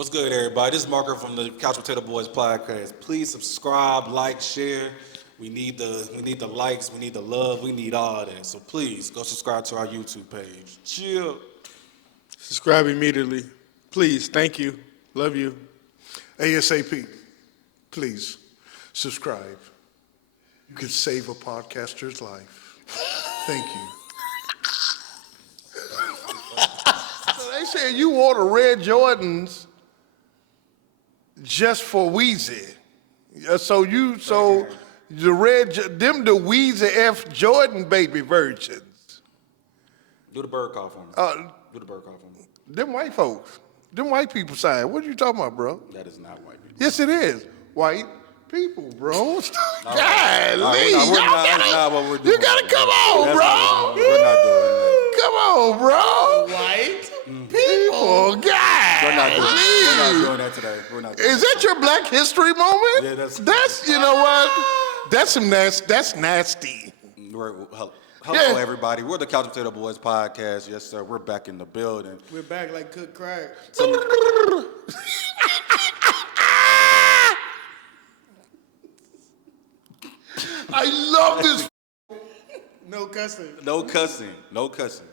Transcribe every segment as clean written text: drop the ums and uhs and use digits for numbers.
What's good, everybody? This is Marker from the Couch Potato Boys podcast. Please subscribe, like, share. We need the likes, we need the love, we need all that. So please go subscribe to our YouTube page. Chill. Subscribe immediately. Please, thank you. Love you. ASAP, please subscribe. You can save a podcaster's life. Thank you. So they said you order red Jordans just for Weezy. So the them the Weezy F Jordan baby virgins. Do the bird call for me. Do the bird call for me. Them white folks. Them white people side. What are you talking about, bro? That is not white people. Yes, it is. White people, bro. We're Golly. not what we're doing. You gotta come on, That's bro. not what we're not doing that. Come on, bro. White People, God. We're not doing that today. We're not doing Is that your Black History moment? Yeah, that's you know what? That's nasty. Hello, everybody. We're the Couch Potato Boys podcast. Yes, sir. We're back in the building. We're back like cooked crack. I love this. No cussing. No cussing. No cussing.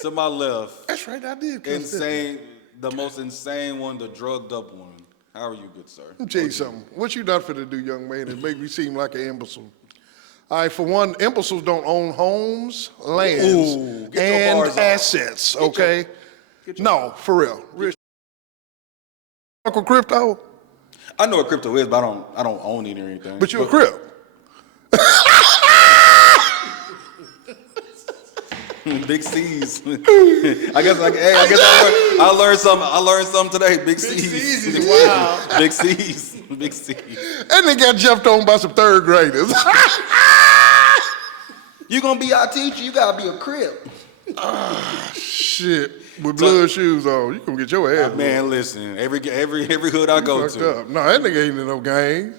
To my left, That's right, I did. insane, the most insane one, the drugged up one. How are you, good sir? Let me tell you something. What you done for to do, young man, is make me seem like an imbecile. All right, for one, imbeciles don't own homes, lands, get your and bars off. assets, okay? No, for real. Rich Uncle Crypto, I know what crypto is, but I don't own it or anything. but you a Crip. Big C's. I guess I learned something. I learned something today. Big C's. C's is wild. Big C's. Big C's. And they got jumped on by some third graders. You gonna be our teacher? You gotta be a crip. Shit, with blood shoes on, you gonna get your ass whooped. Man, listen. Every hood I go Fucked to. up. No, that nigga ain't in no gangs.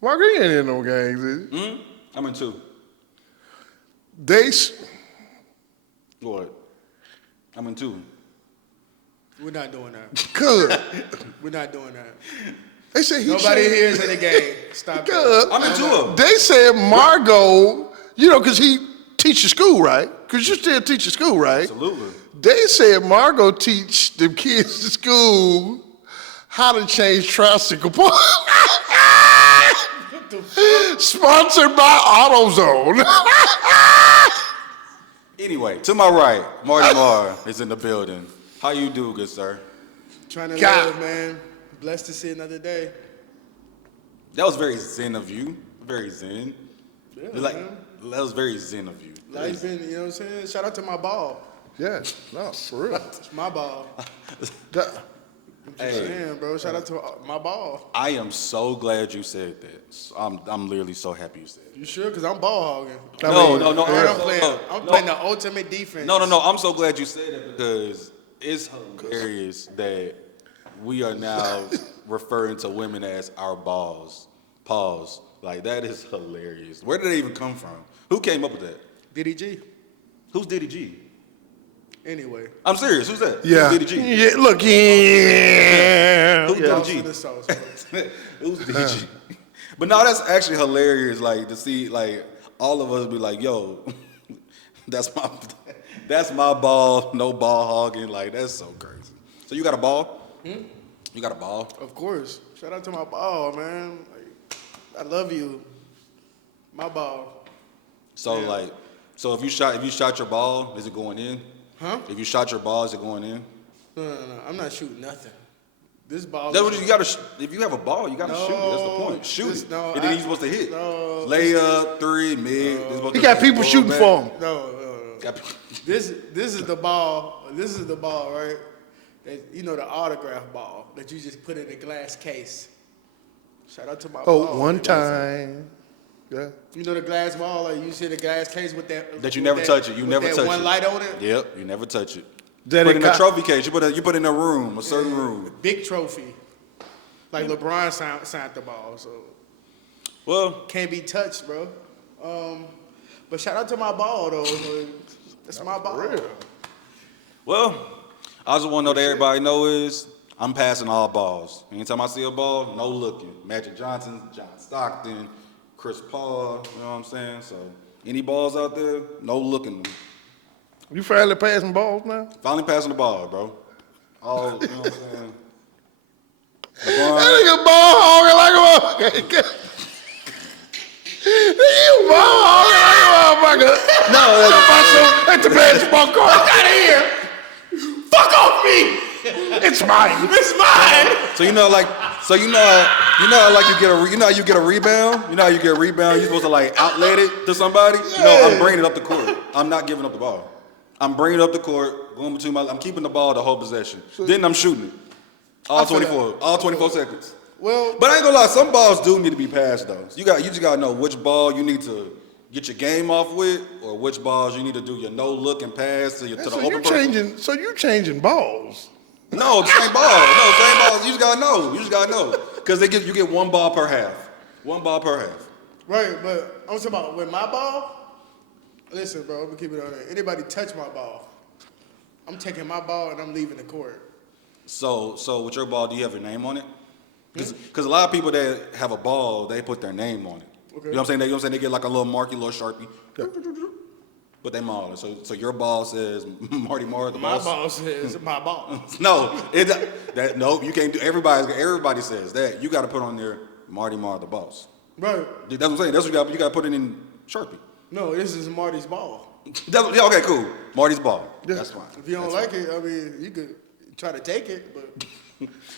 Mark, he ain't in no gangs, is he? I'm in two. What? I'm in two. We're not doing that. Good. We're not doing that. They said he Nobody said- here is in the game. Stop that. Good. I'm in two of them. They said Margot, because he teaches school, right? Because you still teach at school, right? Absolutely. They said Margot teach the kids at school how to change tricycle parts. Sponsored by AutoZone. Anyway, to my right, Marty Marr is in the building. How you do, good sir? Trying to God. live, man. Blessed to see another day. That was very zen of you. Very zen. Yeah, Like man. that was very zen of you. Life's been, you know what I'm saying? Shout out to my ball. Yeah, no, for real. It's my ball. That- Hey, Damn, bro. Shout out to my ball. I am so glad you said that. I'm literally so happy you said it. You sure? Because I'm ball hogging. No. Man, no, I'm playing the ultimate defense. No. I'm so glad you said it because it's hilarious that we are now referring to women as our balls. Pause. Like, that is hilarious. Where did it even come from? Who came up with that? Diddy G. Who's Diddy G? Anyway. I'm serious. Who's that? Yeah. Who's Diddy G? Yeah, look, yeah. Who's Yeah. Diddy G? The sauce. Who's Diddy G? But no, that's actually hilarious. Like, to see, like, all of us be like, yo, that's my ball, no ball hogging. Like, that's so crazy. So you got a ball? You got a ball? Of course. Shout out to my ball, man. Like, I love you. My ball. So Yeah. like, so if you shot your ball, is it going in? Huh? If you shot your ball, is it going in? No. I'm not shooting nothing. This ball. That's what you gotta. If you have a ball, you gotta shoot it. That's the point. Shoot it. No, and then he's supposed to hit. No. Layup, three, mid. He got people shooting for him. No. This is the ball. This is the ball, right? That, the autograph ball that you just put in a glass case. Shout out to my ball. Oh, one man. time. Yeah. You know the glass ball, like you see the glass case with that. That you with never that- touch it. You with never that touch one it. light on it. Yep, you never touch it. That Put it in a co- trophy case. You put in a room, a certain room. Big trophy. Like LeBron signed the ball, so Well, can't be touched, bro. But shout out to my ball though. That's my ball. real. well, I just want to know that everybody know is I'm passing all balls. Anytime I see a ball, no looking. Magic Johnson, John Stockton, Chris Paul, you know what I'm saying? So any balls out there, no looking. You finally passing balls now? Finally passing the ball, bro. All, you know what I'm saying? That nigga ball hogging like a motherfucker. You ball hogging like a motherfucker. No, that's the basketball court. Fuck out of here! Fuck off me! It's mine. It's mine! So you know, like, how you get a rebound. You know how you get a rebound. You're supposed to like outlet it to somebody. Yeah. No, I'm bringing it up the court. I'm not giving up the ball. I'm bringing it up the court. Going between I'm keeping the ball the whole possession. Then I'm shooting it. All 24 seconds. Well, But I ain't gonna lie, some balls do need to be passed though. So you just gotta know which ball you need to get your game off with, or which balls you need to do your no look and pass to the open person. So you changing balls. No, the same ball. No, same balls. You just gotta know. Because you get one ball per half. One ball per half. right, but I'm talking about with my ball. Listen, bro, I'm gonna keep it on there. Anybody touch my ball, I'm taking my ball and I'm leaving the court. So with your ball, do you have your name on it? Because a lot of people that have a ball, they put their name on it. Okay. You know what I'm saying? They get like a little marky, little Sharpie. But they all. So your ball says Marty Marr the My boss. ball says my ball. No, you can't do. Everybody says that. You got to put on there Marty Marr the boss. Right. That's what I'm saying. That's what you got to put it in Sharpie. No, this is Marty's ball. Okay, cool. Marty's ball. Yeah. That's fine. If you don't like it, I mean, you could try to take it, but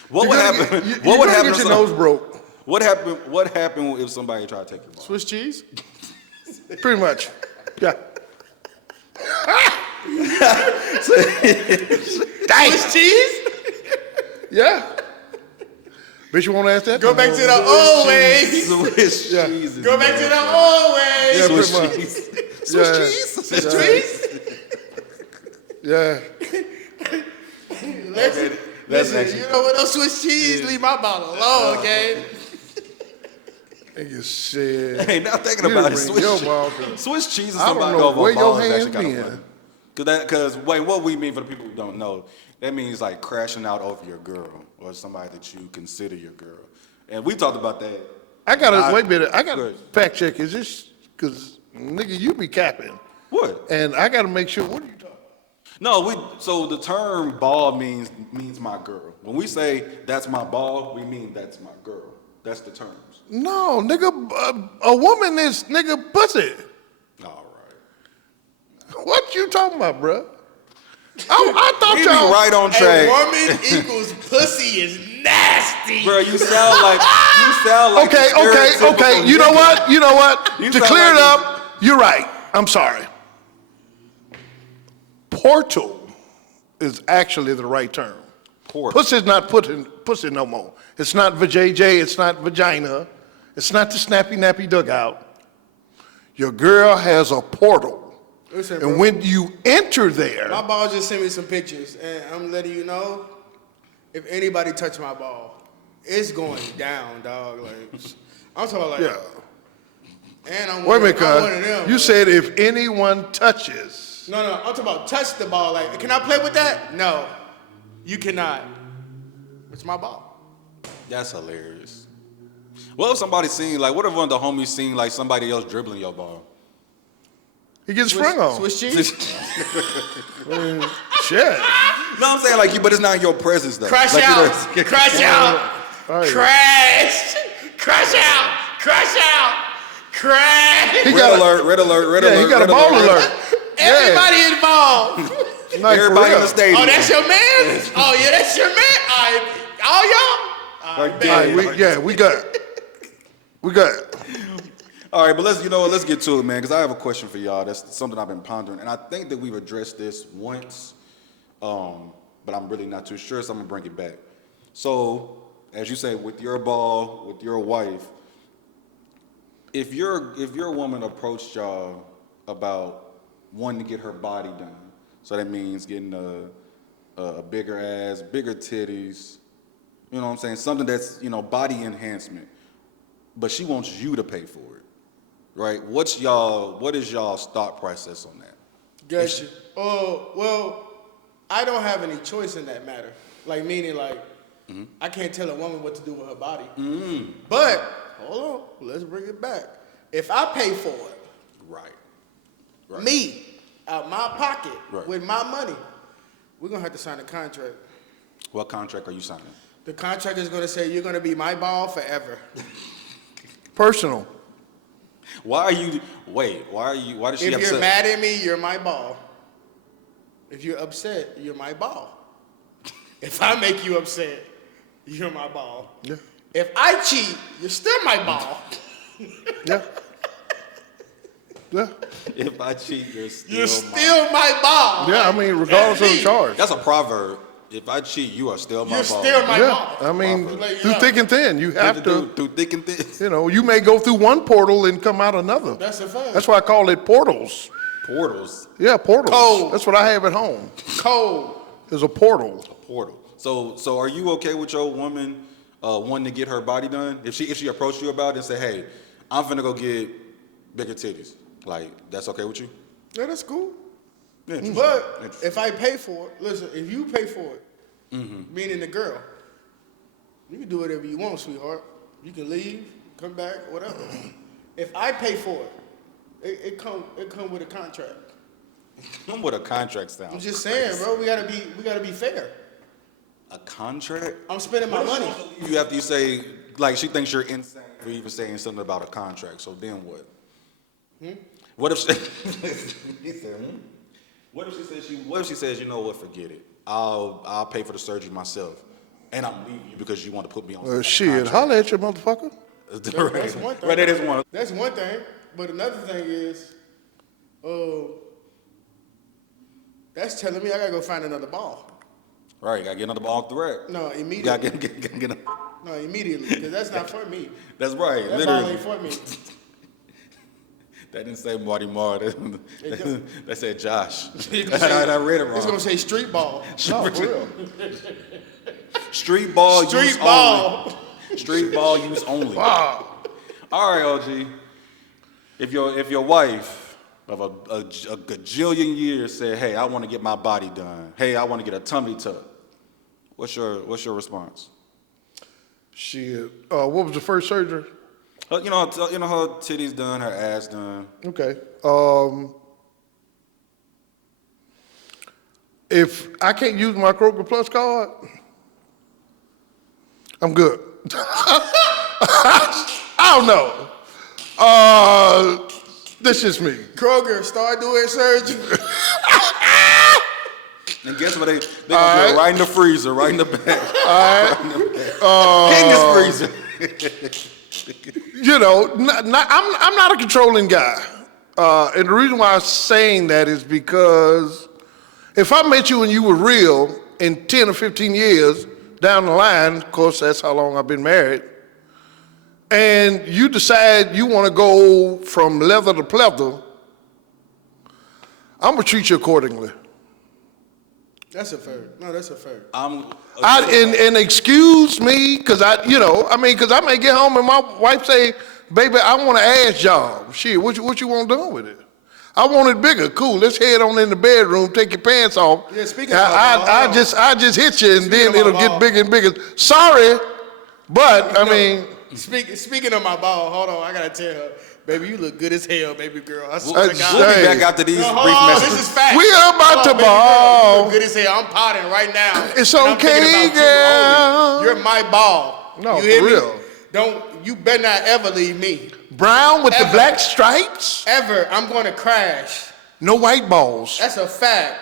What would happen? What What would happen? Get if your nose broke. What happened if somebody tried to take your ball? Swiss cheese. Pretty much. Yeah. Swiss cheese. Yeah. Bitch, you want to ask that? Go back to the old ways. Swiss cheese. Go back to the old ways. Yeah, Swiss pretty much. cheese. Yeah. Swiss cheese. Yeah. Listen, you know what? Those Swiss cheese, leave my bottle alone, okay? Nigga shit. Hey, now thinking You about it, bring your ball to- Swiss cheese is I don't somebody know over where a your ball is hands actually kind of been. funny. Because wait, what we mean for the people who don't know, that means like crashing out over your girl or somebody that you consider your girl. And we talked about that. Wait a minute. I got to Good. fact check. Is this, because, nigga, you be capping. What? And I got to make sure, what are you talking about? No, so the term ball means my girl. When we say that's my ball, we mean that's my girl. That's the terms. No, nigga, a woman is, nigga, pussy. All right. What you talking about, bruh? I thought We be y'all. right on A track. woman equals pussy is nasty. Bro, you sound like Okay. stereotypical You know nigga. what? You To sound clear it like up, you're right. I'm sorry. Portal is actually the right term. Portal. Pussy's not pussy no more. It's not vajayjay. It's not vagina. It's not the snappy nappy dugout. Your girl has a portal. Listen, And bro, when you enter there, my ball just sent me some pictures, and I'm letting you know, if anybody touch my ball, it's going down, dog. Like, I'm talking about like, yeah. and I'm Wait a one, minute, I'm one of cuz. them. You said if anyone touches. No, I'm talking about touch the ball. Like, can I play with that? No, you cannot. It's my ball. That's hilarious. What if somebody what if one of the homies seen like somebody else dribbling your ball? He gets sprung on. Swiss cheese. Shit. No, I'm saying like you, but it's not in your presence though. Crash Like, out. you know- Crash out. Right. Crash. Crash out. Crash out. Crash. He Red got alert, red alert, red alert. Yeah, he got a red ball red alert. Everybody involved. Like, for Everybody in real. the stadium. Oh, that's your man? Oh, yeah, that's your man? All y'all? Like, bet. All right, we got. We got. All right, but let's get to it, man, because I have a question for y'all. That's something I've been pondering, and I think that we've addressed this once, but I'm really not too sure, so I'm gonna bring it back. So, as you say, with your ball, with your wife, if your woman approached y'all about wanting to get her body done, so that means getting a bigger ass, bigger titties, you know what I'm saying, something that's body enhancement, but she wants you to pay for it. Right? What is y'all's thought process on that? Gotcha. Oh, well, I don't have any choice in that matter. Like, meaning, like, I can't tell a woman what to do with her body. But, hold on, let's bring it back. If I pay for it, Right. me, out my pocket, Right. with my money, we're going to have to sign a contract. What contract are you signing? The contract is going to say you're going to be my ball forever. Personal. Why does she If upset? you're mad at me, you're my ball. If you're upset, you're my ball. If I make you upset, you're my ball. Yeah. If I cheat, you're still my ball. Yeah. Yeah. If I cheat, you're still You're still my ball. Yeah, I mean, regardless of the me. charge. That's a proverb. If I cheat, you are still my You're ball. still my Yeah, ball. I mean, Just let you through know. thick and thin, you have to, through thick and thin. you know, you may go through one portal and come out another. That's a fact. That's why I call it portals. Portals. Yeah, portals. Cold. That's what I have at home. Cold. Is a portal. Portal. So are you okay with your woman wanting to get her body done? If she approached you about it and say, hey, I'm finna go get bigger titties, like, that's okay with you? Yeah, that's cool. Interesting. But Interesting. if I pay for it, listen, if you pay for it, meaning the girl, you can do whatever you want, sweetheart. You can leave, come back, whatever. If I pay for it, it come with a contract. I'm with a contract sound. I'm just saying, bro, we gotta be fair. A contract? I'm spending my money. You after you say, like, she thinks you're insane for even saying something about a contract. So then what? What if she? He said, What if she says, you know what? Forget it. I'll pay for the surgery myself, and I'm leaving you because you want to put me on. some Shit, contract. holla at you, motherfucker. That's one thing. Right, that is one. That's one thing. But another thing is, that's telling me I gotta go find another ball. Right, you gotta get another ball off the rack. No, You immediately. gotta get No, immediately, because that's not for me. That's right, That ball literally. ain't for me. That didn't say Marty Marr. That said Josh. It's gonna say- I read it wrong. It's gonna say street ball. No, for real. Street ball use Street ball. only. Street ball use only. Wow. All right, OG. If your wife of a gajillion years said, "Hey, I want to get my body done. Hey, I want to get a tummy tuck," what's your response? Shit. What was the first surgery? You know, her titties done, her ass done. Okay. If I can't use my Kroger Plus card, I'm good. I don't know. This is me. Kroger, start doing surgery. And guess what? They gonna do it right in the freezer, right in the back. All right. In this freezer. You know, I'm not a controlling guy. And the reason why I'm saying that is because if I met you and you were real in 10 or 15 years down the line, of course, that's how long I've been married, and you decide you want to go from leather to pleather, I'm going to treat you accordingly. That's a fair. No, that's a fair. And excuse me, because I may get home and my wife say, baby, I want an ass job. Shit, what you want done with it? I want it bigger. Cool, let's head on in the bedroom, take your pants off. Yeah, speaking of my ball, I just hit you and then Speaking of my it'll ball. get bigger and bigger. Sorry, but I mean, Speaking of my ball, hold on, I gotta tell her, baby, you look good as hell, baby girl. I swear to God. We'll be Hey. back after these No, hold brief on, messages. this is fact. We are about Hold on, to baby girl, ball. You look good as hell. I'm potting right now. It's and I'm okay, thinking about you girl. only. You're my ball. No, you hear for me? real. You better not ever leave me. brown with the Ever. black stripes, Ever. I'm gonna crash. no white balls. That's a fact.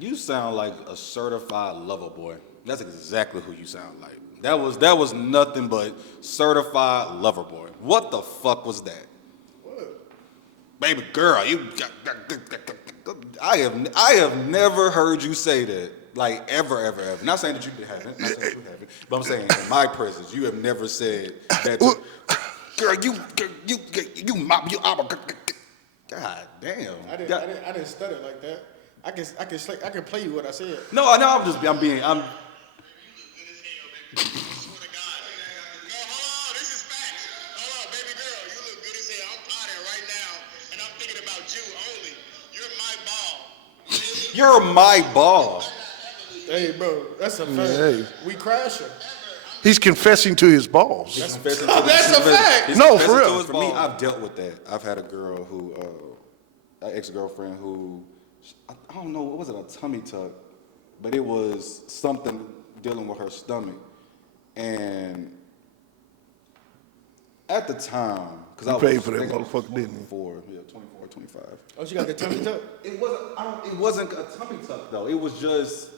You sound like a certified lover boy. That's exactly who you sound like. That was nothing but certified lover boy. What the fuck was that? What? Baby girl, I have never heard you say that. Like ever. Not saying that you haven't, but I'm saying in my presence, you have never said that. Girl, God damn. I didn't stutter like that. I can play you what I said. No, I'm You look good as hell, baby. I swear to God. No, hold on. This is facts. Hold on, baby girl. You look good as hell. I'm potting right now, and I'm thinking about you only. You're my ball. You're my ball. Hey, bro, that's a fact. Hey. We crashing. He's confessing to his balls. That's a fact. No, for real. For me, I've dealt with that. I've had a girl who, an ex-girlfriend who, I don't know, what was it, a tummy tuck? But it was something dealing with her stomach. And at the time, because I paid for that motherfucker, didn't you? 24, 25. Oh, she got the tummy tuck? It wasn't a tummy tuck though. It was just,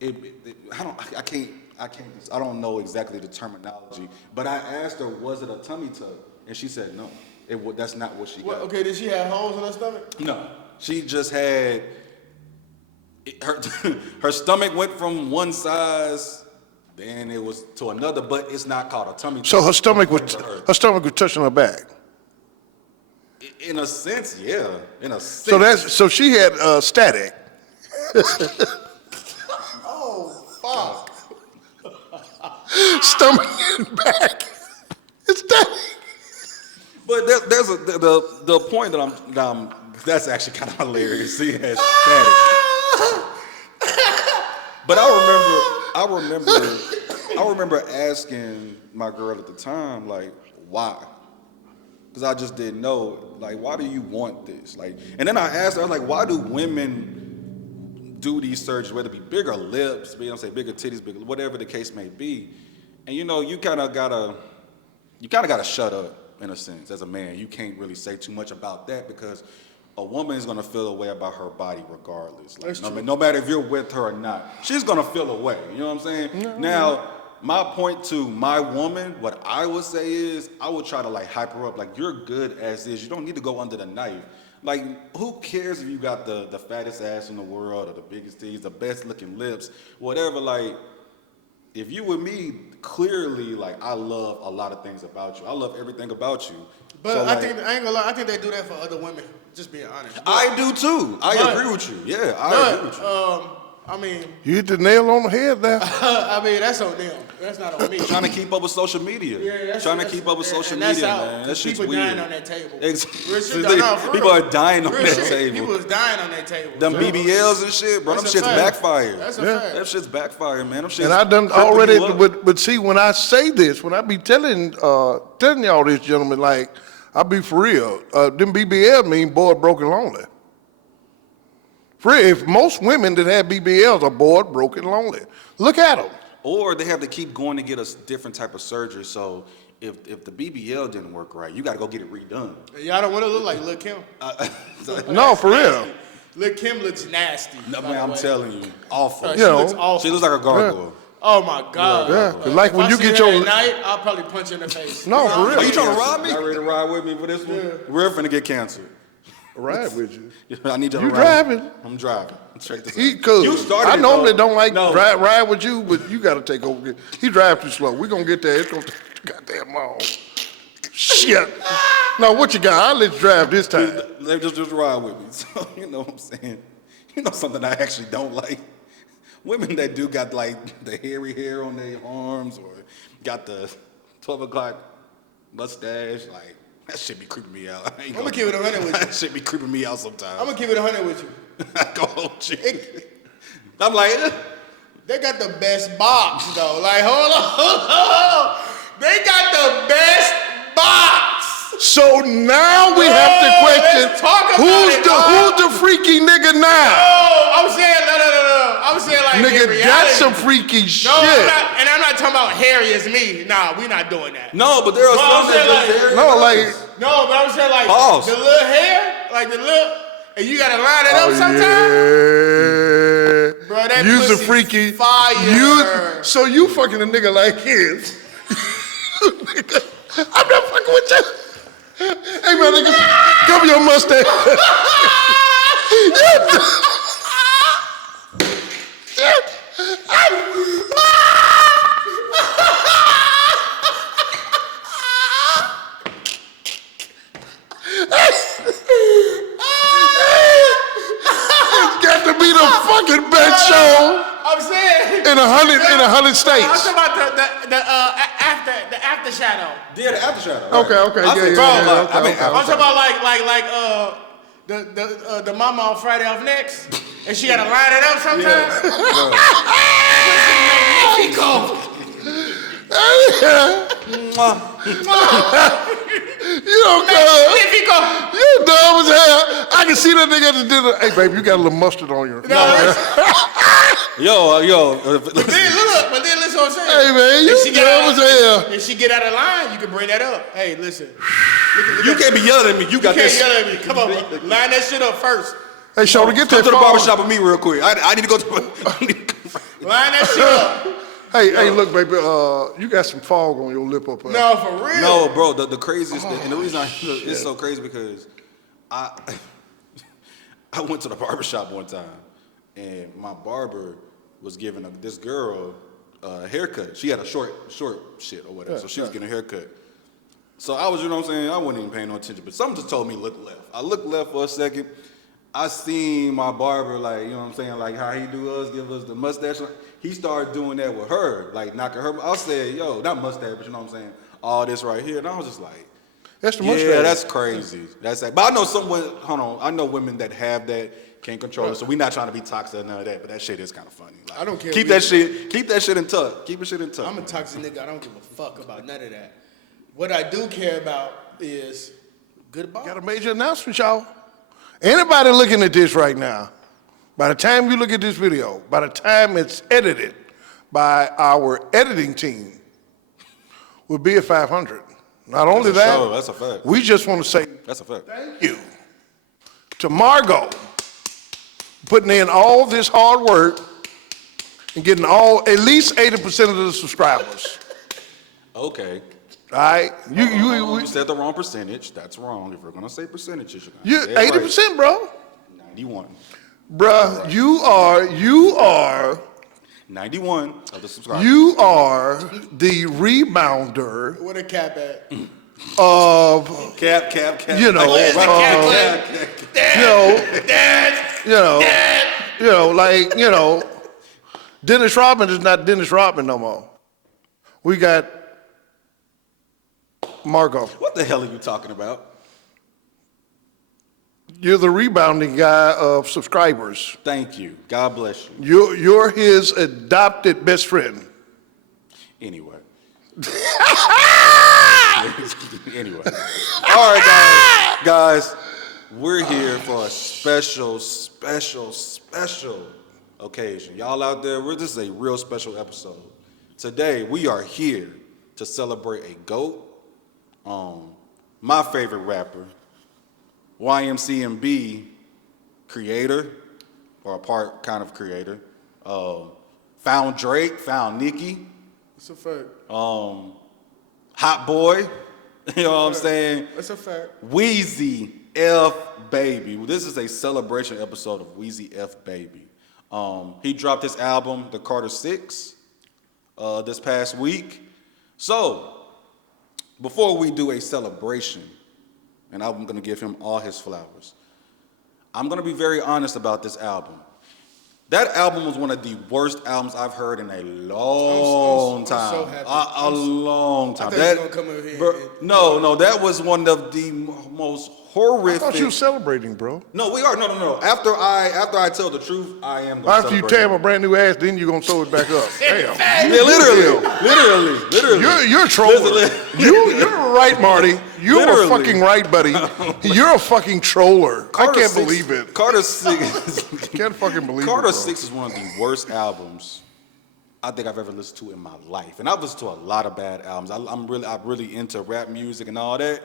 I don't know exactly the terminology, but I asked her, was it a tummy tuck? And she said no. That's not what she got. Okay, did she have holes in her stomach? No, she just had her stomach went from one size, then it was to another, but it's not called a tummy tuck. So her stomach was touching her back. In a sense, yeah. In a sense. So she had static. Oh, fuck. Stomach and back. It's static. But there's the point that I'm that's actually kind of hilarious. She has static. But I remember asking my girl at the time, like, why? Because I just didn't know, like, why do you want this? Like, and then I asked her, I was like, why do women do these surgeries, whether it be bigger lips, bigger titties, bigger, whatever the case may be? And you kind of gotta shut up in a sense. As a man, you can't really say too much about that because a woman is gonna feel a way about her body regardless. Like, no matter if you're with her or not, she's gonna feel a way. You know what I'm saying? No. Now, my point to my woman, what I would say is, I would try to like hype her up. Like, you're good as is. You don't need to go under the knife. Like, who cares if you got the fattest ass in the world or the biggest titties, the best looking lips, whatever. Like, if you with me, clearly, like, I love a lot of things about you. I love everything about you. But so, I ain't gonna lie, I think they do that for other women. Just being honest. But, I do too. I agree with you. Yeah, I agree with you. I mean, you hit the nail on the head there. I mean, that's on them. That's not on me. Trying to keep up with social media. Yeah, trying to keep up with social media, man. That shit's people weird. dying on that table. People are dying on that table. People is dying on that table. Them BBLs and shit, bro. Them shit's backfired. That's a fact. That shit's backfired, man. Them shit's And I done already, but see, when I say this, when I be telling y'all this, gentlemen, like, I be for real. Them BBL mean bored, broken, lonely. For real, if most women that have BBLs are bored, broken, lonely. Look at them. Or they have to keep going to get a different type of surgery. So if the BBL didn't work right, you got to go get it redone. Y'all don't want to look like Lil Kim. No, for real. Lil Kim looks nasty. No, man, I'm telling you, awful. She looks awful. She looks like a gargoyle. Yeah. Oh my God. Yeah, like when you get your at night, I'll probably punch her in the face. No, for real. Are you trying to rob me? You ready to ride with me for this one? Yeah. We're finna get canceled. Ride with you. I need you to You ride. driving? I'm driving. Check this He out. could. You started I it, normally though. don't like No. ride with you, but you got to take over. He drive too slow. We're going to get there. It's going to take goddamn long. Shit. Now, what you got? I'll let you drive this time. Just ride with me. So, you know what I'm saying? You know something I actually don't like? Women that do got like the hairy hair on their arms or got the 12 o'clock mustache, like, that shit be creeping me out. I'm going to keep it 100 with you. That shit be creeping me out sometimes. I'm going to keep it 100 with you. I go hold you. I'm like, They got the best box, though. Like, hold on. They got the best box. So now we have to question, let's talk about who's it, who's the freaky nigga now? Oh, I'm saying, no. I'm saying, like, in Nigga, reality. that's some freaky shit. No, I'm not talking about hairy as me. Nah, we not doing that. no, but there are some that saying, just hairy. No, like, No, but I'm saying, like, Pause. the little hair, like the little, and you got to line it up sometimes. yeah. Bro, that Use the pussy's freaky. fire. So you fucking a nigga like his. I'm not fucking with you. Hey, man, nigga, cover your mustache. It's got to be the fucking best show I'm saying. in 100 states. I'm talking about the after shadow. Yeah, the after shadow. Okay, I yeah. I'm talking about the mama on Friday Off Next, and she gotta line it up sometimes. You don't go. You dumb as hell. I can see that nigga at the dinner. Hey, baby, you got a little mustard on you. Yo. But then listen what I'm saying. Hey, man, you dumb as hell. If she get out of line, you can bring that up. Hey, listen. You can't be yelling at me. You got can't this. yell at me. Come on, bro. Line that shit up first. Hey, Shorty, get Come that to the phone. barbershop with me real quick. I need to go to. Line that shit up. Hey, look, baby, you got some fog on your lip up there. No, for real. No, bro. The craziest thing, and the reason it's so crazy because I went to the barbershop one time, and my barber was giving this girl a haircut. She had a short shit or whatever, so she was getting a haircut. So I was, you know what I'm saying, I wasn't even paying no attention, but something just told me look left. I looked left for a second. I seen my barber, like, you know what I'm saying, like how he do us, give us the mustache. He started doing that with her, like knocking her. I said, yo, not mustache, but you know what I'm saying, all this right here. And I was just like, That's the mustache. yeah, that's crazy. That's that. But I know I know women that have that, can't control it. So we're not trying to be toxic or none of that, but that shit is kind of funny. Like, I don't care. Keep that shit in tuck. Keep your shit in tuck. I'm a toxic nigga. I don't give a fuck about none of that. What I do care about is good ball. Got a major announcement, y'all. Anybody looking at this right now, by the time you look at this video, by the time it's edited by our editing team, we'll be at 500. Not only that, that's a fact. we just want to say That's a fact. thank you to Margot putting in all this hard work and getting at least 80% of the subscribers. Okay. All right, You said the wrong percentage. That's wrong. If we're gonna say percentages, you 80%, bro. 91. Bruh, you are 91 of the subscribers. You are the rebounder Where the cap at? of, Cap. you know, Dennis Rodman is not Dennis Rodman no more. We got Margot. What the hell are you talking about? You're the rebounding guy of subscribers. Thank you. God bless you. You're his adopted best friend. Anyway. Anyway. All right, guys. We're here for a special occasion. Y'all out there, this is a real special episode. Today, we are here to celebrate a GOAT, my favorite rapper, YMCMB creator, or a part kind of creator, found Drake, found Nicki. It's a fact. Hot Boy, you know what I'm saying? That's a fact. Weezy F Baby. This is a celebration episode of Weezy F Baby. He dropped his album, The Carter 6, this past week. So, before we do a celebration, and I'm going to give him all his flowers, I'm going to be very honest about this album. That album was one of the worst albums I've heard in a long time. I'm so happy. A long time. I thought you were gonna come over here No, that was one of the most horrific. I thought you were celebrating, bro. No, we are. No. After I tell the truth, I am going to After celebrate. you tear him a brand new ass, then you're going to sew it back up. Damn. Yeah, literally. You're trolling. Listen. You're right, Marty. You are Literally. fucking right, buddy. You're a fucking troller. I can't believe it. Carter 6. Can't fucking believe Carter it, bro. 6 is one of the worst albums I think I've ever listened to in my life. And I've listened to a lot of bad albums. I'm really into rap music and all that.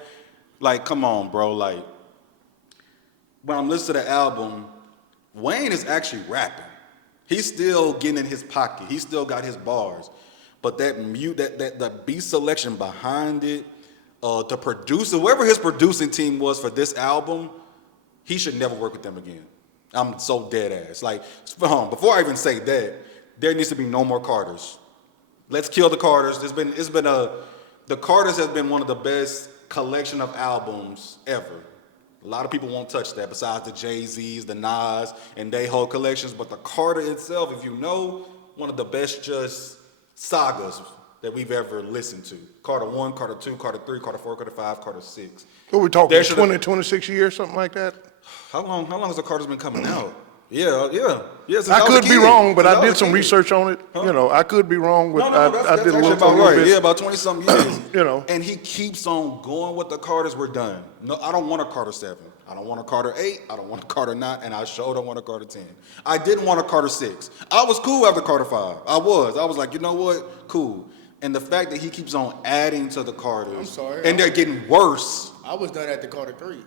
Like, come on, bro. Like, when I'm listening to the album, Wayne is actually rapping. He's still getting in his pocket. He still got his bars. But that beat selection behind it, the producer, whoever his producing team was for this album, he should never work with them again. I'm so dead ass. Like, before I even say that, there needs to be no more Carters. Let's kill the Carters. The Carters has been one of the best collection of albums ever. A lot of people won't touch that besides the Jay-Z's, the Nas, and they whole collections. But the Carter itself, if you know, one of the best just sagas that we've ever listened to. Carter 1, Carter 2, Carter 3, Carter 4, Carter 5, Carter 6. What we talking, There should've- 20, 26 years, something like that? How long has the Carter's been coming out? Yeah. Since I was a could be kid. wrong, but Since I was did a some kid. research on it. Huh? You know, I could be wrong, but No, I did a actually little about little right. bit. Yeah, about 20-something years. You know. And he keeps on going with the Carters. We're done. No, I don't want a Carter 7. I don't want a Carter 8. I don't want a Carter 9. And I sure don't want a Carter 10. I didn't want a Carter 6. I was cool after Carter 5. I was like, you know what? Cool. And the fact that he keeps on adding to the Carters. I'm sorry. And they're getting worse. I was done at the Carter 3.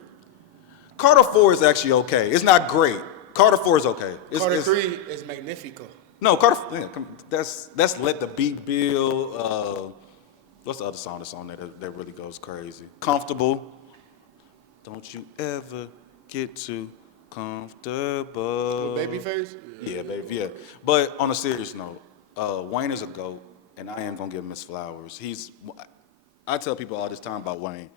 Carter 4 is actually okay. It's not great. Carter 4 is okay. Carter 3 is magnifico. No, Carter. Yeah, that's Let the Beat Build. What's the other song that's on there that really goes crazy? Comfortable. Don't you ever get too comfortable. Babyface? Yeah, baby. Yeah. But on a serious note, Wayne is a GOAT, and I am gonna give him his flowers. I tell people all this time about Wayne.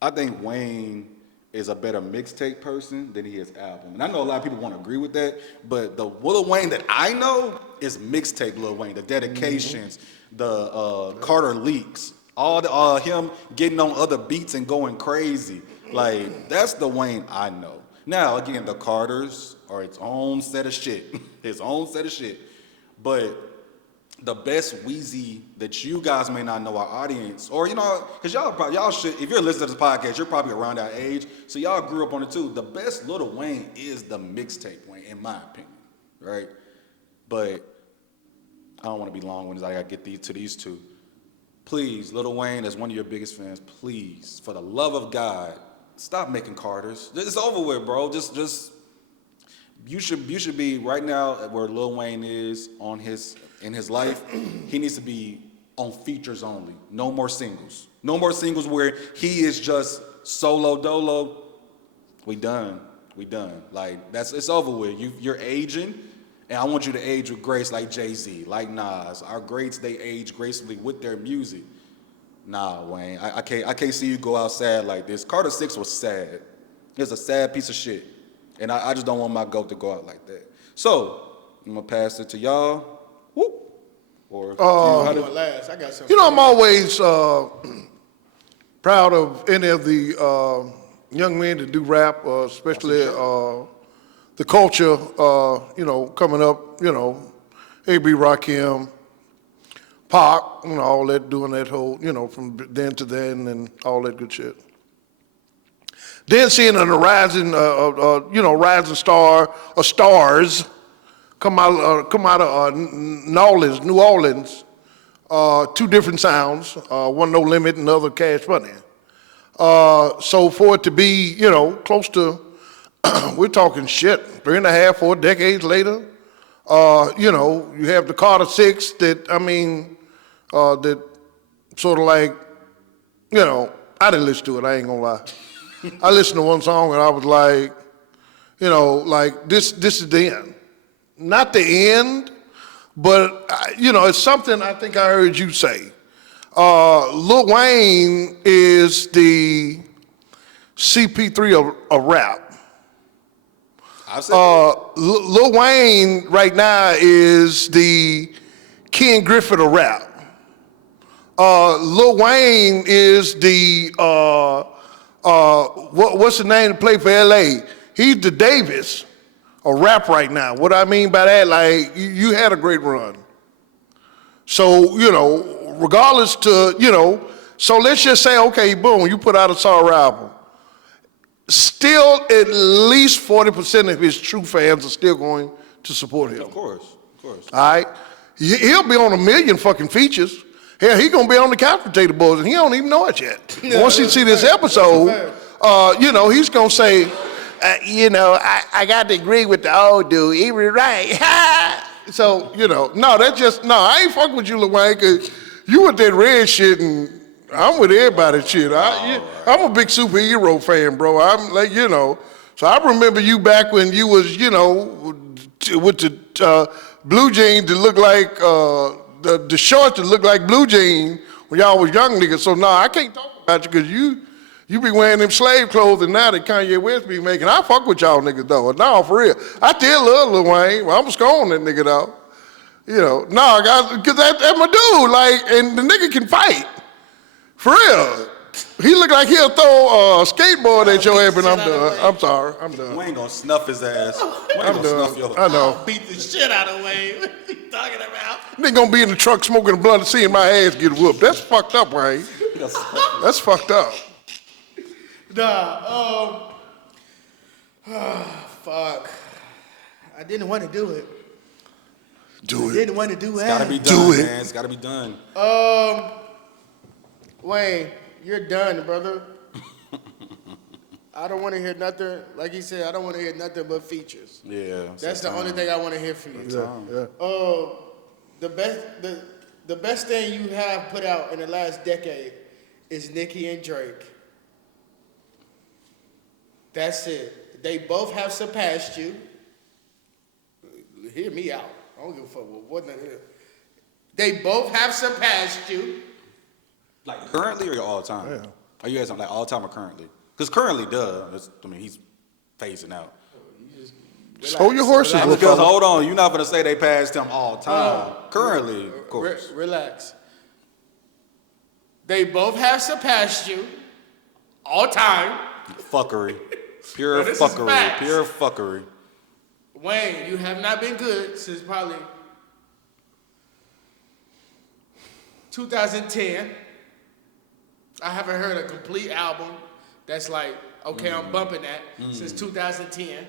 I think Wayne is a better mixtape person than he is album. And I know a lot of people won't agree with that, but the Lil Wayne that I know is mixtape Lil Wayne, the dedications, the Carter leaks, all the him getting on other beats and going crazy. Like, that's the Wayne I know. Now, again, the Carters are its own set of shit. His own set of shit. But the best Weezy that you guys may not know, our audience, or because y'all should, if you're listening to this podcast, you're probably around our age, so y'all grew up on it too. The best Lil Wayne is the mixtape Wayne, in my opinion, right? But I don't want to be long-winded. I gotta get to these two. Please, Lil Wayne, as one of your biggest fans, please, for the love of God, stop making Carters. It's over with, bro. Just you should be right now where Lil Wayne is in his life. He needs to be on features only. No more singles. No more singles where he is just solo dolo. We done. Like it's over with. You're aging, and I want you to age with grace like Jay-Z, like Nas. Our greats, they age gracefully with their music. Nah, Wayne, I can't see you go out sad like this. Carter 6 was sad. It's a sad piece of shit. And I just don't want my GOAT to go out like that. So, I'm going to pass it to y'all. Whoop. Or I'm going last. I got something. I'm always proud of any of the young men that do rap, especially the culture, coming up, A.B. Rakim, Pac, all that, doing that whole, from then to then and all that good shit. Then seeing a rising, rising star or stars come out of New Orleans, two different sounds, one No Limit and the other Cash Money. So for it to be, close to, we're talking shit, 3.5, 4 decades later, you have the Carter 6 that sort of like, I didn't listen to it, I ain't gonna lie. I listened to one song and I was like, this is the end. Not the end, but, it's something I think I heard you say. Lil Wayne is the CP3 of rap. Lil Wayne right now is the Ken Griffith of rap. Lil Wayne is the what's the name to play for LA? He's the Davis of rap right now. What I mean by that, like you had a great run. So regardless to so let's just say okay, boom, you put out a sorry album. Still, at least 40% of his true fans are still going to support him. Of course. All right? He'll be on 1 million fucking features. Hell, he's going to be on the Couch Potato Boys, and he don't even know it yet. Once he see this episode, he's going to say, I got to agree with the old dude. He was right. So, I ain't fucking with you, Lil Wayne, because you with that red shit, and I'm with everybody shit. I'm a big superhero fan, bro. I'm like, So I remember you back when you was, with the blue jeans that look like, the shorts that look like blue jeans when y'all was young niggas. So I can't talk about you because you be wearing them slave clothes and now that Kanye West be making. I fuck with y'all niggas though. No, for real. I still love Lil Wayne. Well, I'm scoring that nigga though. You know, no, because that's my dude. Like, and the nigga can fight. For real. He look like he'll throw a skateboard at your head, but I'm done. I'm sorry. I'm done. Wayne gonna snuff his ass. Wayne I'm gonna snuff done. your I know. Beat the shit out of Wayne. What are you talking about? Nigga gonna be in the truck smoking a blunt and seeing my ass get whooped. That's fucked up, Wayne. That's fucked up. Nah, fuck. I didn't want to do it. Do it. Didn't want to do it. It's gotta be done, Do it. man. It's gotta be done. Wayne, you're done, brother. I don't want to hear nothing. Like he said, I don't want to hear nothing but features. Yeah. That's the only thing I want to hear from you. Yeah. The best thing you have put out in the last decade is Nicki and Drake. That's it. They both have surpassed you. Hear me out. I don't give a fuck what nothing is. They both have surpassed you. Like currently or all time? Yeah. Are you guys like all time or currently? Because currently, he's phasing out. Just hold your horses, little Because fella. hold on, you're not gonna say they passed him all time. Currently, of course. Relax. They both have surpassed you. All time. Fuckery. Pure No, this is fuckery. facts. Pure fuckery. Wayne, you have not been good since probably 2010. I haven't heard a complete album that's like, okay, I'm bumping that since 2010.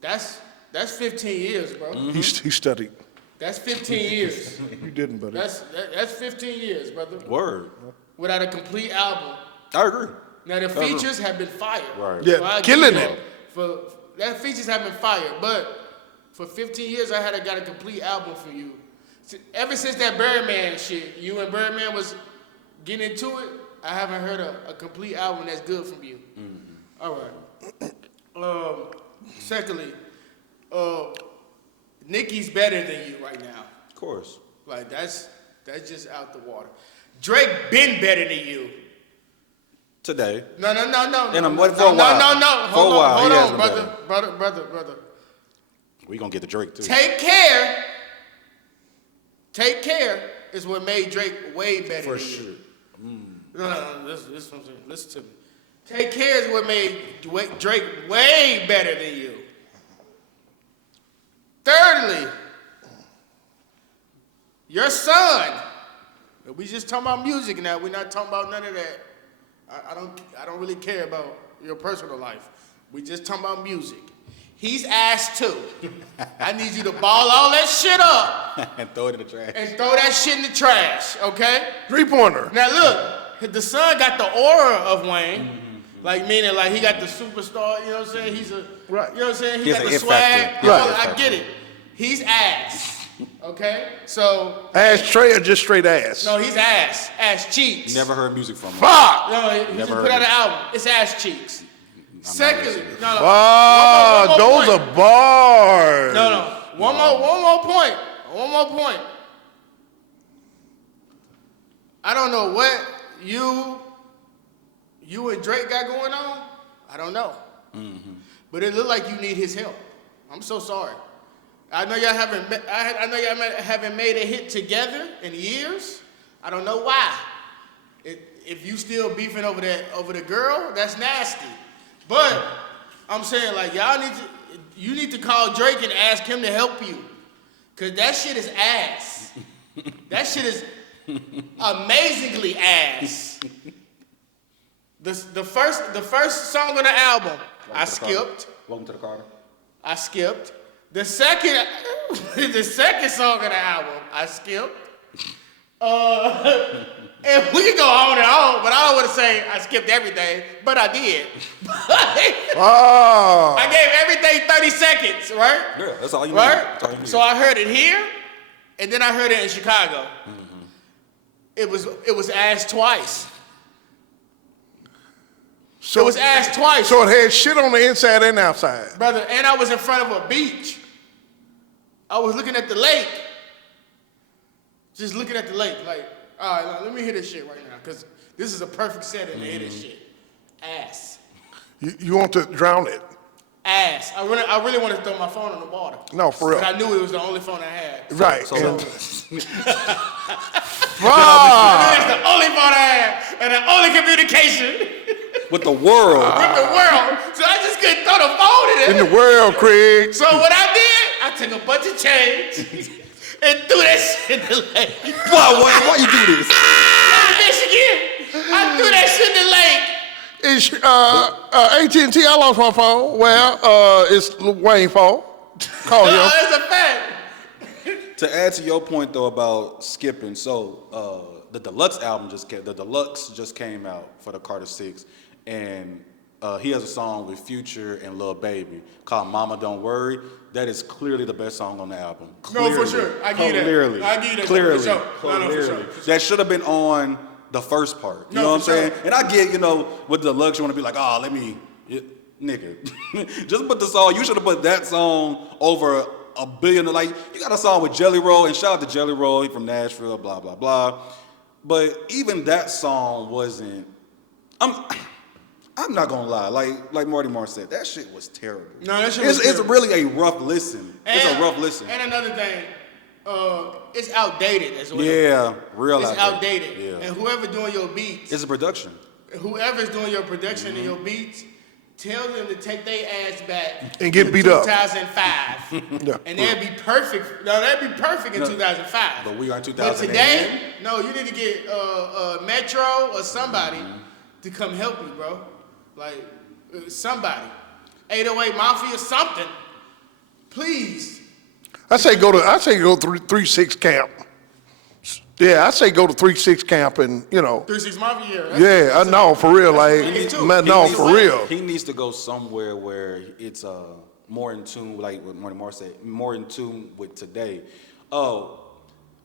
That's 15 years, bro. He studied. That's 15 years. You didn't, buddy. That's 15 years, brother. Word. Without a complete album. I agree. Now the features have been fired. Right. Yeah, I'll killing give you it. that features have been fired, but for 15 years I hadn't got a complete album from you. Ever since that Birdman shit, you and Birdman was getting into it, I haven't heard a complete album that's good from you. All right. Secondly, Nicki's better than you right now. Of course. Like that's just out the water. Drake been better than you. Today. No. And I'm waiting for No. a while. Hold For a while, on, he has been brother. We gonna get the Drake too. Take care. Take care is what made Drake way better For than sure. you. No. Listen to me. Take care is what made Drake way better than you. Thirdly, your son. We just talking about music now. We're not talking about none of that. I don't really care about your personal life. We just talking about music. He's ass too. I need you to ball all that shit up And throw it in the trash. and throw that shit in the trash, okay? 3-pointer. Now look, the son got the aura of Wayne, like meaning like he got the superstar. You know what I'm saying? He's a Right. You know what I'm saying? He He has got an the it swag. factor. You know, Right. I get it. He's ass, okay? So Ashtray or just straight ass? no, he's ass cheeks. Never heard music from him. Fuck! No, he just Never put heard out an it. album. It's ass cheeks. Secondly, no. Ah, one more those point. are bars. No. One more point. I don't know what you and Drake got going on. I don't know. But it looked like you need his help. I'm so sorry. I know y'all haven't made a hit together in years. I don't know why. If you still beefing over the girl, that's nasty. But I'm saying like you need to call Drake and ask him to help you. Cause that shit is ass. That shit is amazingly ass. The first song on the album, I skipped. Welcome to the Carter. I skipped. The second song on the album, I skipped. And we can go on and on, but I don't want to say I skipped everything, but I did. Oh. I gave everything 30 seconds, right? Yeah, that's all you need. Right? That's all you need. So I heard it here, and then I heard it in Chicago. It was asked twice. It was asked twice. So it had shit on the inside and outside. Brother, and I was in front of a beach. I was looking at the lake. Just looking at the lake, like, all right, let me hear this shit right now, because this is a perfect setting to hear this shit. Ass. You want to drown it. ass. I really wanted to throw my phone in the water. No, for real. But I knew it was the only phone I had. Right. So- and- It's the only phone I had, and the only communication With the world. with the world. So I just couldn't throw the phone in in it. the world, Craig. So what I did, I took a bunch of change and threw that shit in the lake. Why you do this? Michigan, I threw that shit in the lake. It's AT&T. I lost my phone. Well, it's Lil Wayne fault. Call No, him. that's a fact. To add to your point though about skipping, so the deluxe album just came out for the Carter 6, and he has a song with Future and Lil Baby called "Mama Don't Worry." That is clearly the best song on the album. No, for sure. I give you that. Clearly. I give you that. Clearly. For sure. No, for sure. That should have been on the first part. You No, know what I'm for sure. saying? And I get, with the deluxe, you want to be like, nigga, just put the song. You should have put that song over a billion. Like, you got a song with Jelly Roll, and shout out to Jelly Roll, he from Nashville, blah, blah, blah. But even that song wasn't, I'm not gonna lie, like Marty Moore said, that shit was terrible. No, that shit was It's terrible. really a rough listen. It's a rough listen. And another thing, it's outdated as well. Yeah, real It's outdated. outdated. Yeah. And whoever doing your beats, It's a production. whoever's doing your production and your beats, tell them to take their ass back And get to beat up. 2005. Yeah. And they'd be perfect. No, that'd be perfect in 2005. But we are in But 2010. today, no, you need to get Metro or somebody to come help you, bro. Like, somebody. 808 Mafia, something. Please. I say go to 3-6 camp. Yeah, I say go to 3-6 camp and 36 Mafia, Yeah, I know for real. Like, me too. man, He no, needs for to- real. He needs to go somewhere where it's more in tune, like what Marty Moore said, more in tune with today.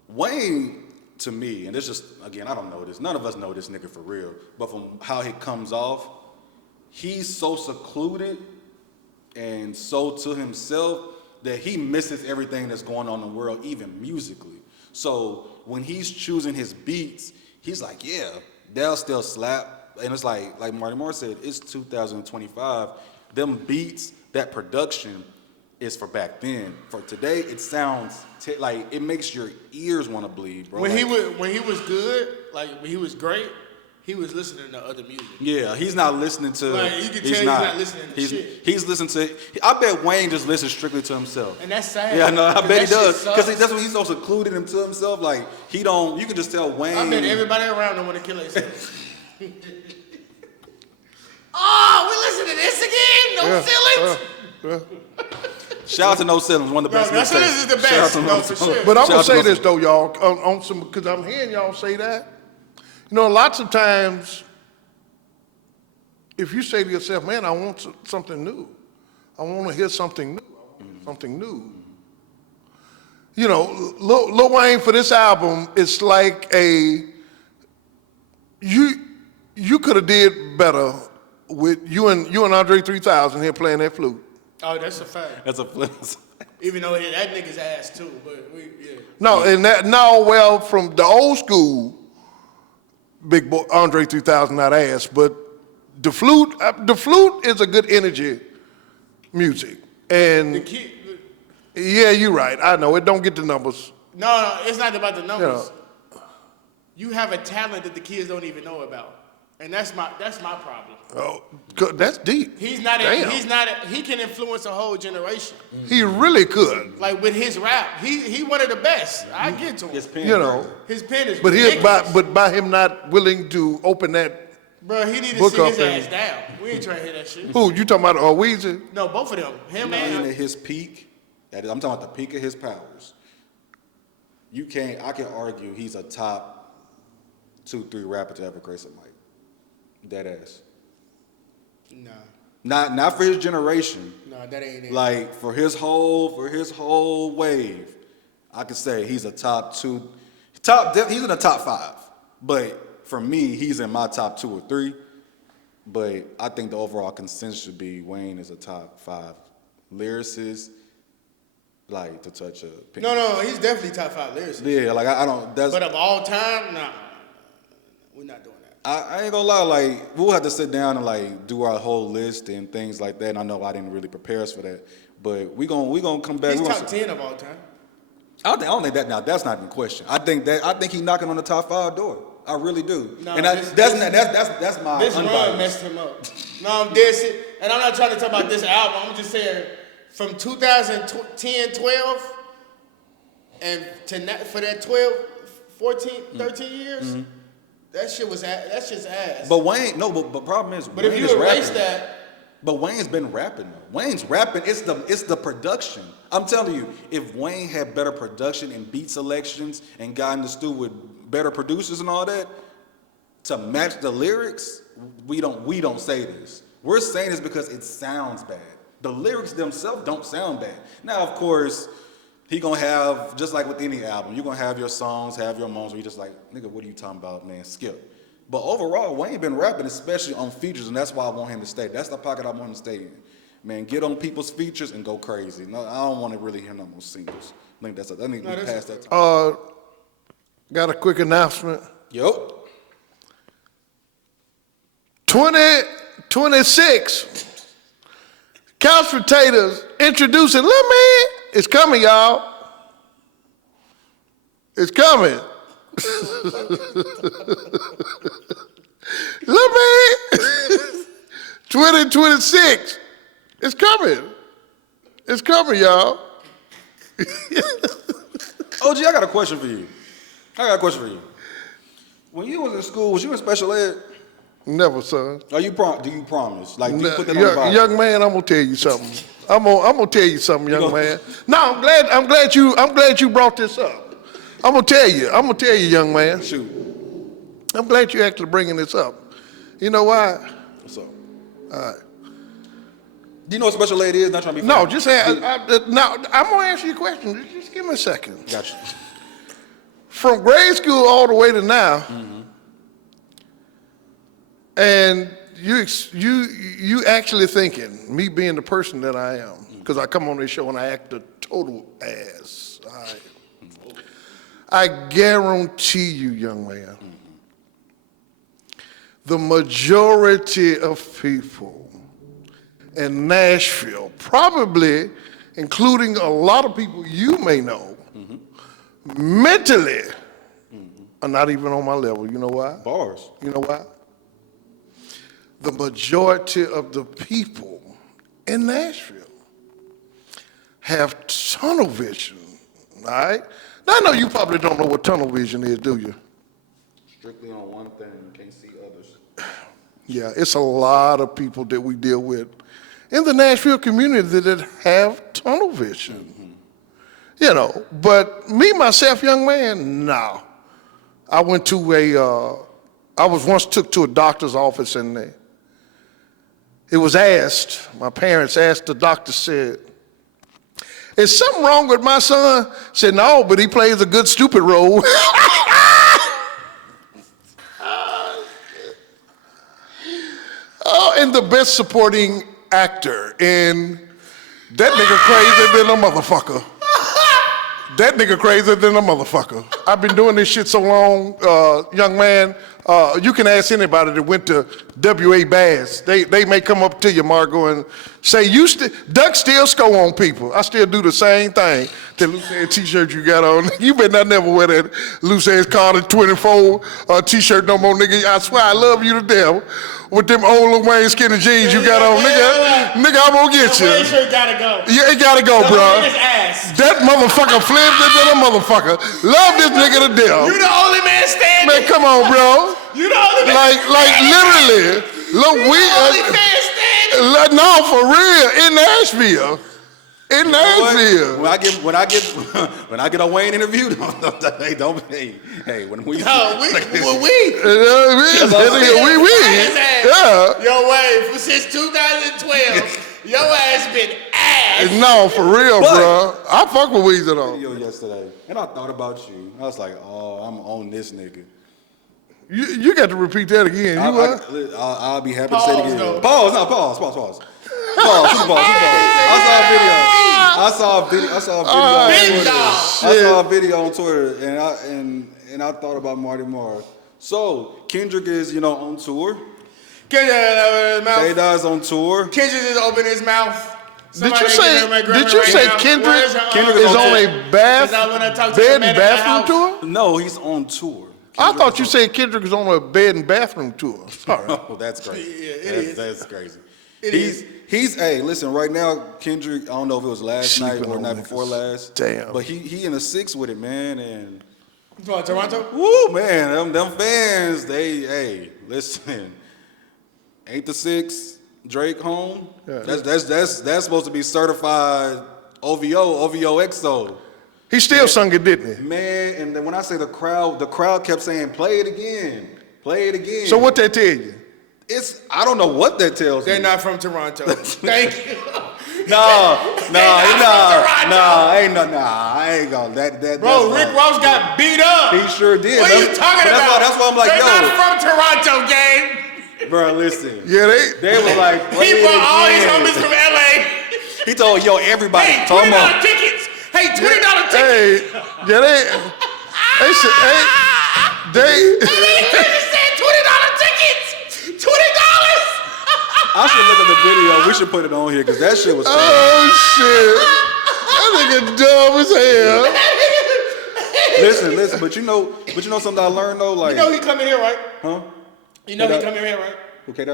Wayne, to me, and this just, again, I don't know this. None of us know this nigga for real. But from how he comes off, he's so secluded and so to himself that he misses everything that's going on in the world, even musically. So when he's choosing his beats, he's like, yeah, they'll still slap. And it's like Marty Moore said, it's 2025. Them beats, that production is for back then. For today, it sounds like it makes your ears want to bleed, bro. When Like, he was good, like when he was great, he was listening to other music. yeah, he's not listening to. Like, you can tell he's not listening to shit. He's listening to. I bet Wayne just listens strictly to himself. And that's sad. Yeah, no, I bet he that shit does. sucks. Because that's what he's so secluded him to himself. Like, he don't, you can just tell Wayne. I bet everybody around him want to kill themselves. Oh, we listen to this again? No ceilings? Shout out to No Ceilings, one of the best. No Ceilings is the mixtapes. Shout out best. to No, for sure. But I'm Shout gonna out to say No this Ceilings. though, y'all, on some because I'm hearing y'all say that. Lots of times, if you say to yourself, "Man, I want something new. I want to hear something new. I want something new." Lil Wayne for this album, it's like you could have did better with you and Andre 3000 here playing that flute. Oh, that's a fact. That's a flip. Even though that nigga's ass too, but yeah. No, well, from the old school, big boy Andre 3000 not ass, but the flute is a good energy music, and The kid, yeah, you're right. I know it don't get the numbers. no, it's not about the numbers. You have a talent that the kids don't even know about, and that's my problem. Oh, good, that's deep. He's not. Damn. He can influence a whole generation. He really could, Like with his rap, he one of the best. I get to him. His pen. His pen is But ridiculous. by him not willing to open that. Bro, he need to Book sit his up and- ass down. We ain't trying to hear that shit. Who you talking about? Weezy? No, both of them. Him Wayne and at his peak, I'm talking about the peak of his powers. I can argue he's a top 2-3 rapper to ever grace a mic. Dead ass. nah, Not for his generation. nah, that ain't it. Like for his whole wave, I could say he's a top 2, he's in the top 5. But for me, he's in my top 2 or 3. But I think the overall consensus should be Wayne is a top 5 lyricist, like to touch a pin. No, he's definitely top 5 lyricist. Yeah, like I don't. That's But of all time, nah, we're not doing that. I ain't gonna lie, like, we'll have to sit down and like do our whole list and things like that. And I know I didn't really prepare us for that, but we gonna come back. He's We top gonna, 10 of all time. I don't think that now. That's not even a question. I think he's knocking on the top 5 door. I really do. No, and that's my This unbiased. run messed him up. No, I'm dead serious. And I'm not trying to talk about this album. I'm just saying from 2010, 12, and to now, for that 12, 14, 13 years, that shit was that's just ass. But Wayne, no, but problem is, But Wayne if is you erase rapping. that, But Wayne's been rapping though. Wayne's rapping. It's the production. I'm telling you, if Wayne had better production and beat selections and got in the studio with better producers and all that to match the lyrics, we don't say this. We're saying this because it sounds bad. The lyrics themselves don't sound bad. Now, of course, he gonna have, just like with any album, you're gonna have your songs, have your moments where you're just like, nigga, what are you talking about, man? Skip. But overall, Wayne been rapping, especially on features, and that's why I want him to stay. That's the pocket I want him to stay in. Man, get on people's features and go crazy. No, I don't want to really hear no more singles. I think I need to be past that time. Got a quick announcement. Yup. 2026. Couch Potatoes introducing Lil Man. It's coming, y'all. It's coming. Lil Man. 2026. It's coming. It's coming, y'all. OG, I got a question for you. When you was in school, was you in special ed? Never, son. Do you promise? Like, do you put that on the Bible? Young man, I'm gonna tell you something. I'm gonna tell you something, young man. No, I'm glad you brought this up. I'm gonna tell you, young man. Shoot. I'm glad you actually bringing this up. You know why? What's up? All right. Do you know what special ed is? Not trying to be No, funny. just now. I'm gonna ask you a question. Just give me a second. Gotcha. From grade school all the way to now, and you actually thinking, me being the person that I am, because I come on this show and I act a total ass. All right. I guarantee you, young man, the majority of people in Nashville, probably including a lot of people you may know, mentally are not even on my level. You know why? Bars. You know why? The majority of the people in Nashville have tunnel vision, all right? Now, I know you probably don't know what tunnel vision is, do you? Strictly on one thing, you can't see others. Yeah, it's a lot of people that we deal with in the Nashville community that have tunnel vision. You know, but me, myself, young man, no. I went to I was once took to a doctor's office and it was asked, my parents asked, the doctor said, is something wrong with my son? Said, no, but he plays a good stupid role. And the best supporting actor, and that nigga crazy than a motherfucker. That nigga crazier than a motherfucker. I've been doing this shit so long, young man. You can ask anybody that went to W.A. Bass. They may come up to you, Margo, and say, Duck still score on people. I still do the same thing. That loose ass t-shirt you got on. You better not never wear that loose ass Carter 24 t-shirt no more, nigga. I swear I love you to death. With them old Lil Wayne skinny jeans you got on, nigga, I'm gonna get you. Wayne shirt gotta go. Yeah, it gotta go, bro. His ass. That motherfucker flipped it than a motherfucker. Love this nigga to death. You the only man standing. Man, come on, bro. You the only man. Like literally. Look, we only man standing. no, for real, in Nashville. In Nashville. When I get a Wayne interview, hey, when we No, we. Yeah. Yo, Wayne, since 2012, your ass been ass. No, for real, But- bro. I fuck with Weezy though. video yesterday, and I thought about you. I was like, oh, I'm on this nigga. You got to repeat that again. You what? I'll be happy Pause, to say it again. though. Pause. Pause. I saw a video on Big Twitter. dog. I saw a video on Twitter, and I thought about Marty Moore. So Kendrick is, on tour. Kendrick K-Dot's on tour. just opened his mouth. Did you say Kendrick is on a bed and bathroom tour? No, he's on tour. I thought you said Kendrick is on a bed and bathroom tour. Sorry. Oh, that's crazy. Yeah, That's crazy. It Listen, right now, Kendrick, I don't know if it was last night Sleeping or on night niggas. before last. Damn. But he in the 6 with it, man, and You from Toronto? woo, man, them fans, hey, listen. Ain't the 6 Drake home? Yeah. That's supposed to be certified OVO XO. He still sung it, didn't he? Man, and then when I say the crowd kept saying, play it again. Play it again. So what that tell you? I don't know what that tells They're me. not from Toronto. Thank you. I ain't gonna. Bro, Rick Ross got beat up. He sure did. What are you talking about? That's why I'm like, They're yo. not from Toronto, gang. Bro, listen. Yeah, They was like, He brought all his homies from LA. He told, everybody. Hey, talking $20 about, tickets. Hey, $20 tickets. Hey, yeah, they said, they just said $20 tickets. $20. I should look at the video. We should put it on here because that shit was funny. oh shit, that nigga dumb as hell. Listen, but you know something I learned though? Like, You know he coming here, right? huh? You know he coming here, right? Okay,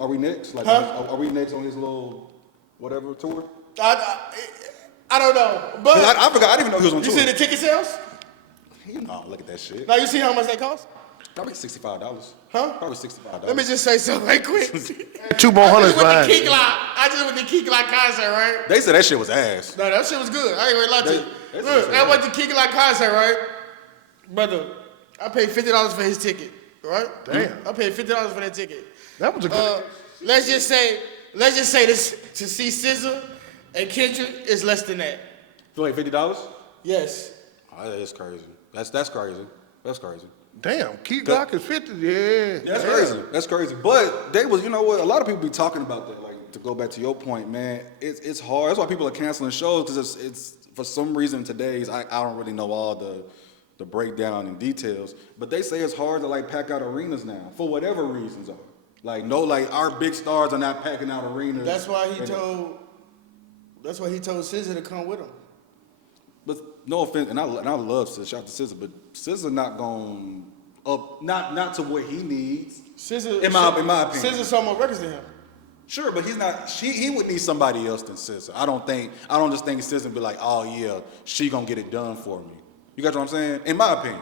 are we next? Like, Huh? are we next on his little whatever tour? I don't know, but I forgot. I didn't even know he was on you tour. see the ticket sales? Look at that shit. Now you see how much they cost? Probably $65. Huh? Probably $65. Let me just say something right quick. 2 more hundreds I behind. just went to Key Glock concert, right? They said that shit was ass. No, that shit was good. I ain't gonna lie to you. That's Look, what I went to Key Glock concert, right? Brother, I paid $50 for his ticket, right? Damn. I paid $50 for that ticket. That was a good. Let's just say this to see SZA and Kendrick is less than that. You like $50? Yes. Oh, that's crazy. That's crazy. That's crazy. Damn, Key Glock is 50. Yeah. That's crazy. That's crazy. But they was, you know what? A lot of people be talking about that. Like, to go back to your point, man, it's hard. That's why people are canceling shows because it's for some reason today's. I don't really know all the breakdown and details, but they say it's hard to like pack out arenas now for whatever reasons are. Like our big stars are not packing out arenas. That's why he told SZA to come with him. But no offense, and I love SZA, shout out to SZA, but SZA not going up, not to what he needs. SZA, in my opinion. SZA sold more records than him. Sure, but he's not. He would need somebody else than SZA. I don't just think SZA would be like, oh yeah, she gonna get it done for me. You got what I'm saying? In my opinion.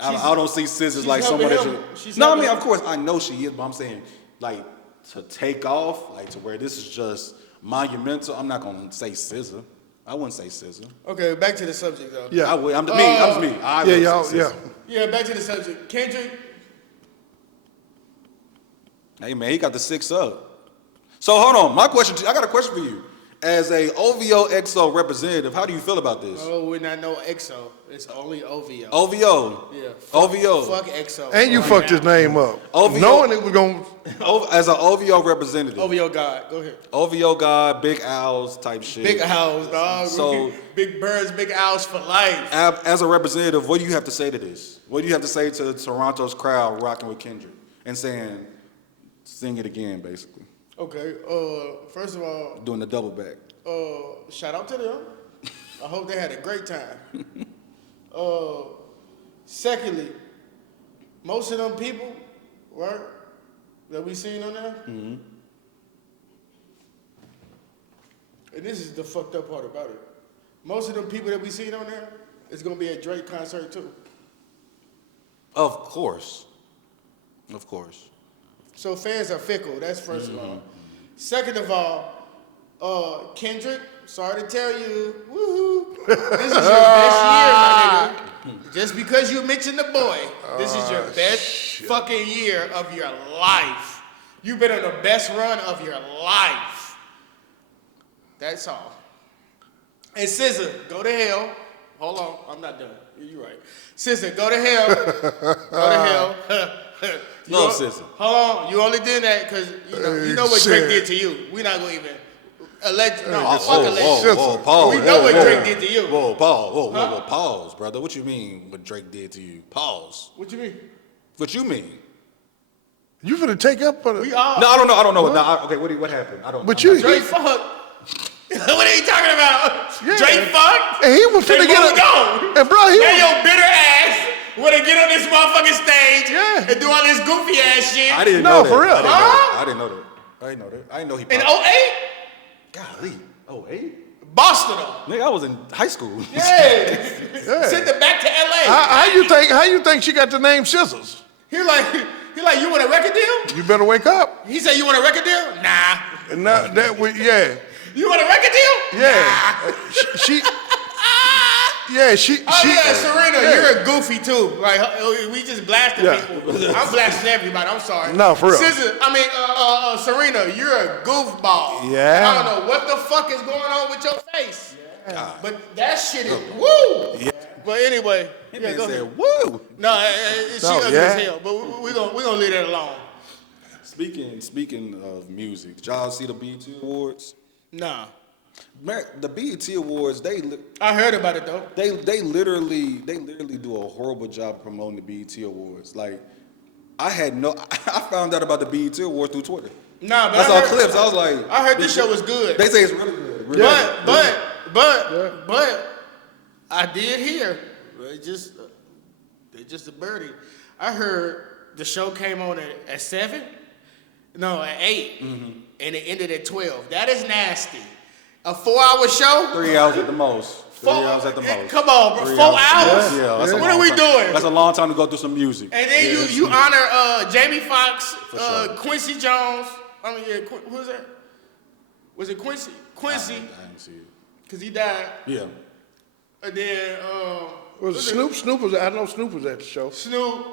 I don't see SZA like someone that should. No, I mean, of course, I know she is, but I'm saying, like, to take off, like, to where this is just monumental, I'm not going to say SZA. I wouldn't say SZA. Okay, back to the subject, though. Yeah. I would. I'm just me. I Yeah, would y'all, say yeah. SZA. Yeah, back to the subject. Kendrick, Hey, man, he got the 6 up. So, hold on. I got a question for you. As a OVO XO representative, how do you feel about this? oh, we're not no EXO. It's only OVO. OVO. Yeah. OVO. Fuck EXO. And you right fucked now. his name up. OVO. Knowing it was going As an OVO representative. OVO God. Go ahead. OVO guy, big owls type shit. Big Owls, dog. So- Big Birds, Big Owls for life. As a representative, what do you have to say to this? What do you have to say to Toronto's crowd rocking with Kendrick and saying, sing it again, basically? Okay. First of all, Doing the double back. shout out to them. I hope they had a great time. Secondly, most of them people, right, that we seen on there, and this is the fucked up part about it. Most of them people that we seen on there is gonna be at Drake concert too. Of course. Of course. So fans are fickle. That's first of all. Second of all, Kendrick, sorry to tell you, woohoo, this is your best year, my nigga. Just because you mentioned the boy, this is your best fucking year of your life. You've been on the best run of your life. That's all. And SZA, go to hell. Hold on, I'm not done. You're right. SZA, go to hell. Go to hell. Love SZA. Hold on, you only did that because you know what Drake did to you. We're not gonna even. Alleged. No, Whoa, fuck whoa, alleged. whoa, pause. We know what Whoa, Drake did to you. Whoa, pause. Whoa, pause, brother. What you mean what Drake did to you? Pause. What you mean? What you mean? You finna take up for the... We all. No, I don't know. No, okay, what happened? I don't know. But you... Drake fuck. What are you talking about? Yeah. Drake fuck? And he was finna get a... Go. And bro, he Now was... your bitter ass wanna get on this motherfucking stage Yeah. and do all this goofy ass shit. I didn't No, know that. for real. I didn't know that. I didn't know he In popped. 08? Golly. 08? Boston though. Nigga, I was in high school. Yeah. Yeah. Send it back to LA. How you think she got the name Scissors? He like, you want a record deal? You better wake up. He said, you want a record deal? Nah. And now that we, yeah. You want a record deal? Yeah. she yeah, she Oh yeah, Serena, yeah. you're a goofy too. Like we just blasting Yeah. people. I'm blasting everybody. I'm sorry. No, for real. Serena, you're a goofball. Yeah. I don't know what the fuck is going on with your face. Yeah. But that shit is woo. Yeah. But anyway, He yeah, go said, ahead. woo. No, she No, ugly yeah. as hell. But we gonna leave that alone. Speaking of music, did y'all see the BET Awards? Nah, Man, the BET Awards, I heard about it though. they literally do a horrible job promoting the BET Awards. Like, I found out about the BET Awards through Twitter. Nah, but I saw clips. I was like, I heard this show was good. They say it's really good. Really good. But I did hear they just a birdie. I heard the show came on at 7, no at 8, and it ended at 12. That is nasty. A 4-hour show. 3 hours at the most. 3 hours at the most. Come on, bro. 3 4 hours. hours. Yeah, that's a What long are we time. doing? That's a long time to go through some music. And then you honor Jamie Foxx, sure. Quincy Jones. I mean, yeah, who was that? Was it Quincy? Quincy, I didn't see it. because he died. Yeah. And then Was it Snoop? Snoop was. I know Snoop was at the show. Snoop.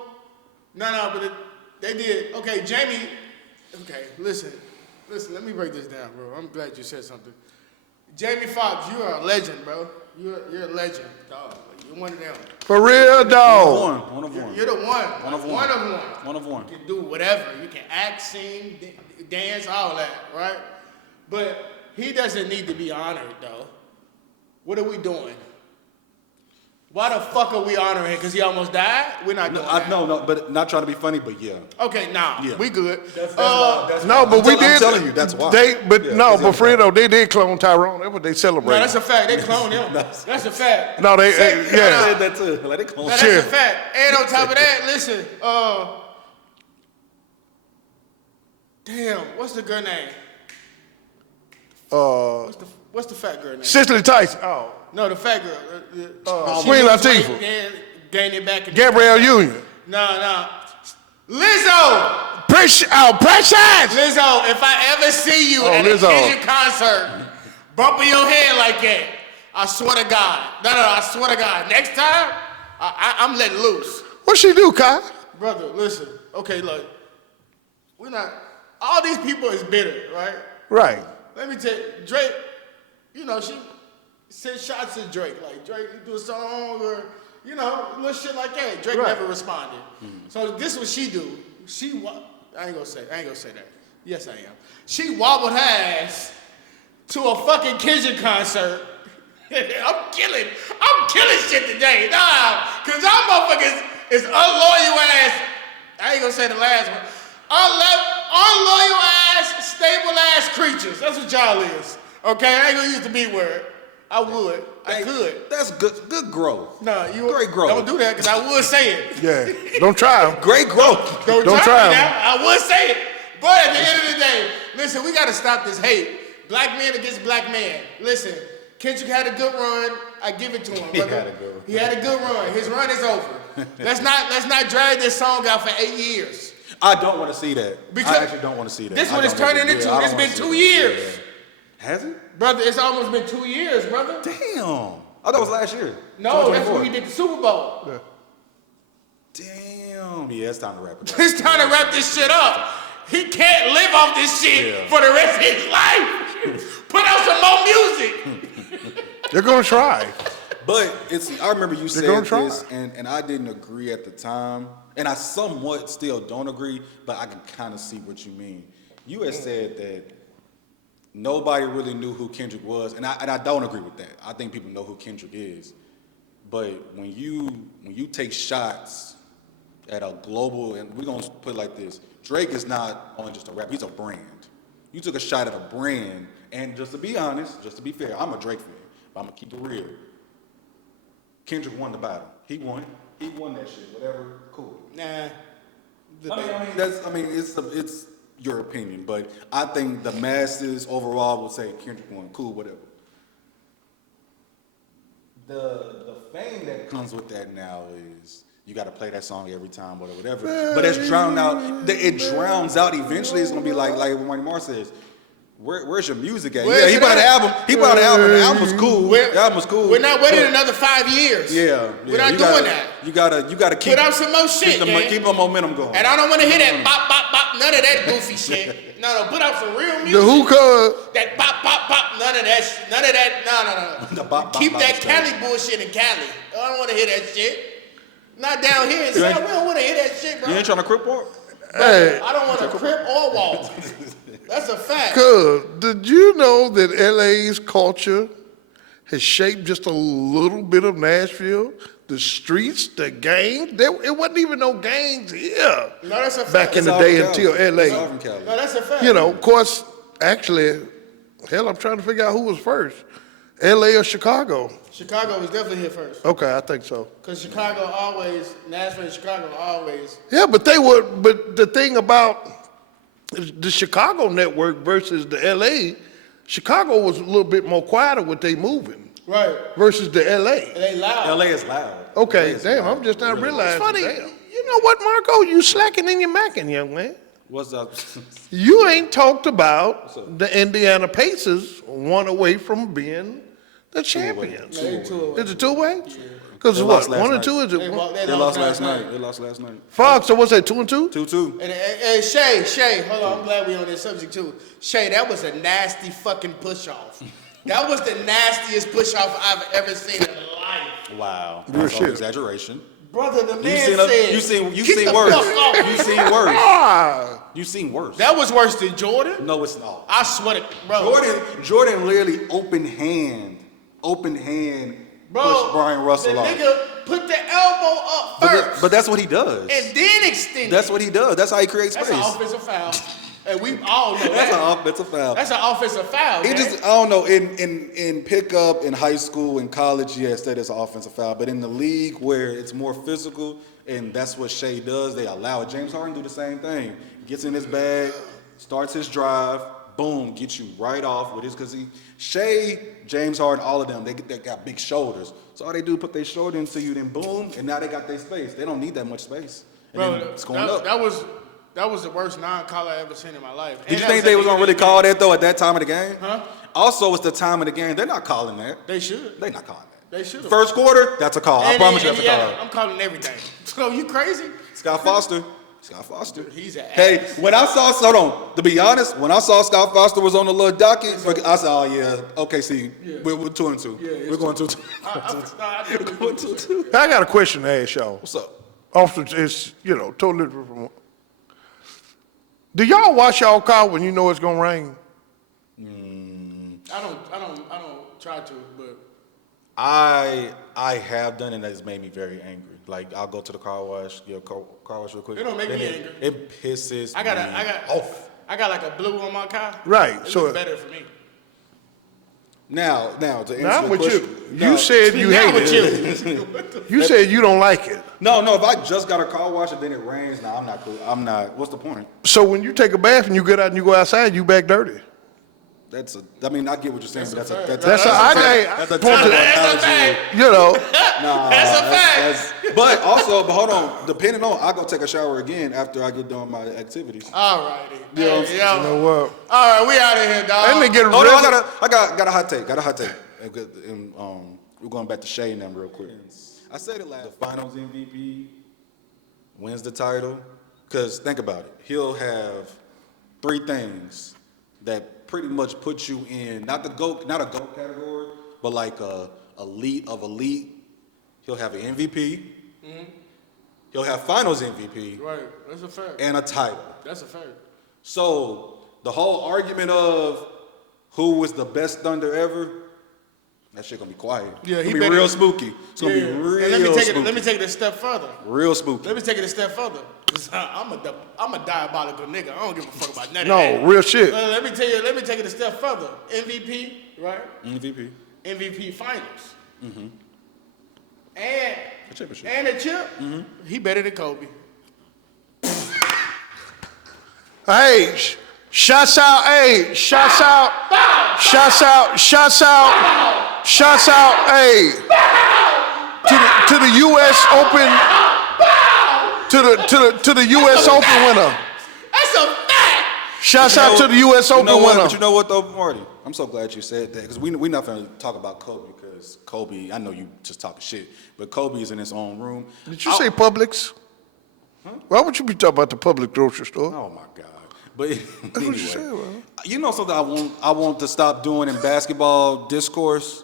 No, but they did. Okay, Jamie. Okay, listen. Let me break this down, bro. I'm glad you said something. Jamie Foxx, you are a legend, bro. You're a legend, dog. You're one of them. For real, dog. One of one. You're the one. One of one. One of one. One of one. You can do whatever. You can act, sing, dance, all that, right? But he doesn't need to be honored, though. What are we doing? Why the fuck are we honoring him? Because he almost died? We're not doing that. No, but not trying to be funny, but yeah. Okay, nah, Yeah. we good. No, but we I'm did. telling you, that's why. But Fredo, they did clone Tyrone. That's what they No, celebrate. that's a fact. They cloned him. That's a fact. No, they, I yeah. said that too. Like, they clone Now, Sure. that's a fact. And on top of that, listen, damn, what's the girl name? What's the fat girl name? Cicely Tyson. Oh, No, the fat girl. She Queen lost Latifah. weight and gained it back. Gabrielle Union. No. Lizzo! Precious. Lizzo, if I ever see you at Lizzo. a Kendrick concert, bumping your head like that, I swear to God. No, I swear to God. Next time, I'm letting loose. What she do, Kai? Brother, listen. Okay, look. We're not. All these people is bitter, right? Right. Let me tell you, Drake, she sent shots at Drake. Like, Drake, you do a song or, little shit like that. Drake Right. never responded. So this is what she do. I ain't gonna say that. Yes, I am. She wobbled her ass to a fucking Kendrick concert. I'm killing shit today. Nah, cause y'all motherfuckers is unloyal ass. I ain't gonna say the last one. Unloyal ass, stable ass creatures. That's what y'all is. Okay, I ain't gonna use the B word. I would. I could. That's good growth. No, you Great growth. Don't do that, cause I would say it. Yeah. Don't try 'em. Great growth. Don't try try 'em. me now. I would say it. But at the end of the day, listen, we gotta stop this hate. Black man against black man. Listen, Kendrick had a good run. I give it to him. He brother. had a good run. He had a good run. His run is over. Let's not drag this song out for 8 years. I don't want to see that. Because I actually don't want to see that. This I one is don't wanna- turning into. I don't It's wanna been see 2 that. years. Yeah. Has it? Brother, it's almost been 2 years, brother. Damn. I thought it was last year. No, that's 2024. when he did the Super Bowl. Damn. Yeah, it's time to wrap it up. It's time to wrap this shit up. He can't live off this shit Yeah. for the rest of his life. Put out some more music. They're gonna try. But I remember you said gonna try. this, and I didn't agree at the time, and I somewhat still don't agree, but I can kind of see what you mean. You had said that nobody really knew who Kendrick was, and I don't agree with that. I think people know who Kendrick is, but when you take shots at a global, and we're gonna put it like this: Drake is not only just a rapper; he's a brand. You took a shot at a brand, and just to be honest, just to be fair, I'm a Drake fan, but I'm gonna keep it real. Kendrick won the battle. He won. He won that shit. Whatever. Cool. Nah. It's your opinion, but I think the masses overall would say Kendrick won. Cool, whatever. The fame that comes with that now is you got to play that song every time, whatever. But it's drowned out. It drowns out. Eventually, it's gonna be like what Marty Marr says. Where's your music at? Yeah, he put out an album. He put out an album. The album was cool. The album was cool. We're not waiting another 5 years. Yeah. We're not doing that. You gotta keep put out some more shit, keep the momentum going. And I don't want to hear that bop bop bop. None of that goofy shit. No. Put out some real music. The hookah. That bop bop bop. None of that. No. The bop, bop, keep bop that is Cali crazy. bullshit in Cali. I don't want to hear that shit. Not down here in South. We don't want to hear that shit, bro. You ain't trying to crip walk? Hey. I don't want to crip or walk. That's a fact. Cuz, did you know that LA's culture has shaped just a little bit of Nashville? The streets, the gangs, it wasn't even no gangs here. No, that's a fact. Back in the day until LA. It's all from Cali. No, that's a fact. You know, of course, actually, hell, I'm trying to figure out who was first. LA or Chicago? Chicago was definitely here first. Okay, I think so. Because Nashville and Chicago always. Yeah, but the thing about the Chicago network versus the LA, Chicago was a little bit more quieter with they moving. Right. Versus the LA. And they loud. LA is loud. Okay, LA is damn, loud. I'm just not Really realizing. loud. Funny, you know what, Marco? You slacking in your macking, young man. What's up? You ain't talked about the Indiana Pacers one away from being the champions. They two Is it two-way? Because They what, lost last 1 and night. 2 is it? They They lost last night. They lost last night. Fuck, so what's that, 2 and 2? 2-2. And Shay, hold on, I'm glad we on this subject too. Shay, that was a nasty fucking push off. That was the nastiest push off I've ever seen in life. Wow. Real That's shit. all exaggeration. Brother, the man seen said, you seen "Get the worse. fuck off." You seen worse. Ah, You seen worse. That was worse than Jordan. No, it's not. I swear to bro. Jordan literally open hand pushed Brian Russell the off. nigga put the elbow up first. But that's what he does. and then extend That's it. what he does. That's how he creates That's space. an offensive foul. And we all know That's that. an offensive foul. That's an offensive foul. He man. just, I don't know, in pickup, in high school, in college, yes, that is an offensive foul. But in the league where it's more physical, and that's what Shea does, they allow it. James Harden do the same thing. Gets in his bag, starts his drive, boom, gets you right off with his, because Shea, James Harden, all of them, they got big shoulders. So all they do, put their shoulder into you, then boom, and now they got their space. They don't need that much space. And Bro, then it's going up. that was the worst non-call I ever seen in my life. Did And you that think was they at was the gonna really end of the call game. that though at that time of the game? Huh? Also, it's the time of the game. They're not calling that. They should. They're not calling that. They should. First quarter, that's a call. I promise you, that's a call. I'm calling everything. So you crazy? Scott Foster. He's an Hey, ass. when I saw, hold on, to be honest, when I saw Scott Foster was on the little docket, I said, oh yeah, okay, see, we're 2-2. Yeah, We're going 2-2. I Going 2-2. I got a question to ask y'all. What's up? Officer, it's, totally different from. Do y'all wash y'all car when you know it's gonna rain? I don't try to, but I have done, and it's made me very angry. Like, I'll go to the car wash, get a car wash real quick. It don't make me and angry. It pisses I got me off. I got like a blue on my car. Right, It so- looks better for me. Now, to answer Now I'm the with question. you. You said you Now hate with it. you. You said you don't like it. No, if I just got a car wash and then it rains, I'm not cool. I'm not. What's the point? So when you take a bath and you get out and you go outside, you back dirty. I get what you're saying. But That's a terrible That's a analogy. fact. Nah, That's a fact. But hold on. Depending on, I go take a shower again after I get done my activities. All righty. You know what I'm Hey, saying? You know what? All right, we out of here, dog. That nigga Oh no, really- I got a hot take. And, we're going back to Shay and them real quick. I said it last. The Finals MVP wins the title. Because think about it. He'll have 3 things that pretty much put you in not a GOAT category, but like a elite of elite. He'll have an MVP. Mm-hmm. He'll have Finals MVP Right, that's a fact. and a title. That's a fact. So the whole argument of who was the best Thunder ever, that shit gonna be quiet. Yeah, it's he gonna be better- real spooky. It's gonna be Yeah. real And spooky. let me take it a step further. Real spooky. Let me take it a step further. 'Cause I'm a diabolical nigga. I don't give a fuck about none of No, that. real shit. Let me take it a step further. MVP, right? MVP Finals. Mm-hmm. And A championship. and a chip. He better than Kobe. Hey, shouts out, hey, shouts out, hey, to the U.S. Open, to the U.S. Open winner. That's a fact. Shouts out to the U.S. Open winner. But you know what though, Marty? I'm so glad you said that because we not gonna talk about Kobe because Kobe. I know you just talking shit, but Kobe is in his own room. Did you say Publix? Huh? Why would you be talking about the public grocery store? Oh my God! But That's anyway, what you said, bro. you know something I want to stop doing in basketball discourse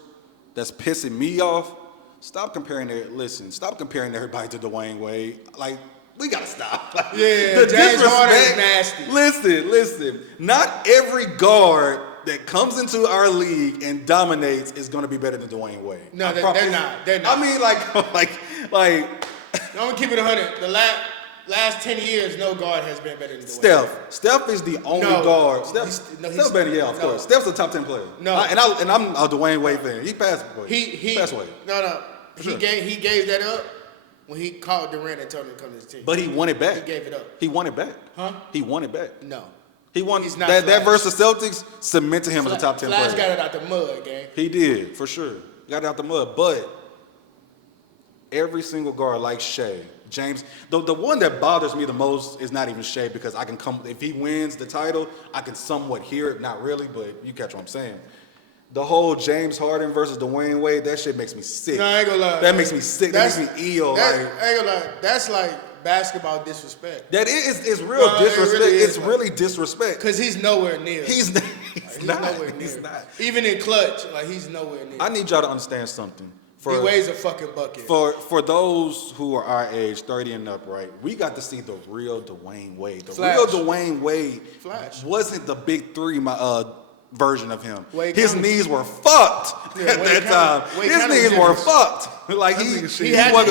that's pissing me off. Stop comparing everybody to Dwayne Wade. Like we gotta stop. Like, Yeah, the James Harden is disrespect- nasty. Listen. Not every guard that comes into our league and dominates is gonna be better than Dwayne Wade. No, I they're promise. not. They're not. I mean, like. I'm gonna keep it 100. The last 10 years, no guard has been better than Dwayne. Steph is the only No. guard. He's Steph's better, yeah, of no. course. Steph's a top 10 player. No. And I'm a Dwayne Wade fan. He passed away. He passed away. No. Sure. He gave that up when he called Durant and told him to come to his team. But he won it back. He gave it up. He won it back. Huh? He won it back. No. He won He's not that Flash. versus Celtics cemented him as a top 10 Flash player. got it out the mud, gang. He did, for sure. Got it out the mud. But every single guard like Shea, James, the one that bothers me the most is not even Shea because I can come, if he wins the title, I can somewhat hear it. Not really, but you catch what I'm saying. The whole James Harden versus Dwayne Wade, that shit makes me sick. No, I ain't gonna lie. That makes me sick. That makes me ill. I Like, ain't gonna lie. That's like basketball disrespect. that is real No, it disrespect. really is, It's man. really disrespect. Cause he's nowhere near. He's not. He's not. nowhere near. He's not. Even in clutch, like he's nowhere near. I need y'all to understand something. He weighs a fucking bucket. For those who are our age, 30 and up, right? We got to see the real Dwayne Wade. The Flash. real Dwayne Wade Flash. wasn't the big three version of him. Wade His County. knees were fucked Yeah, at Wade that County. time. Wade His County knees was were different. fucked. Like That nigga said-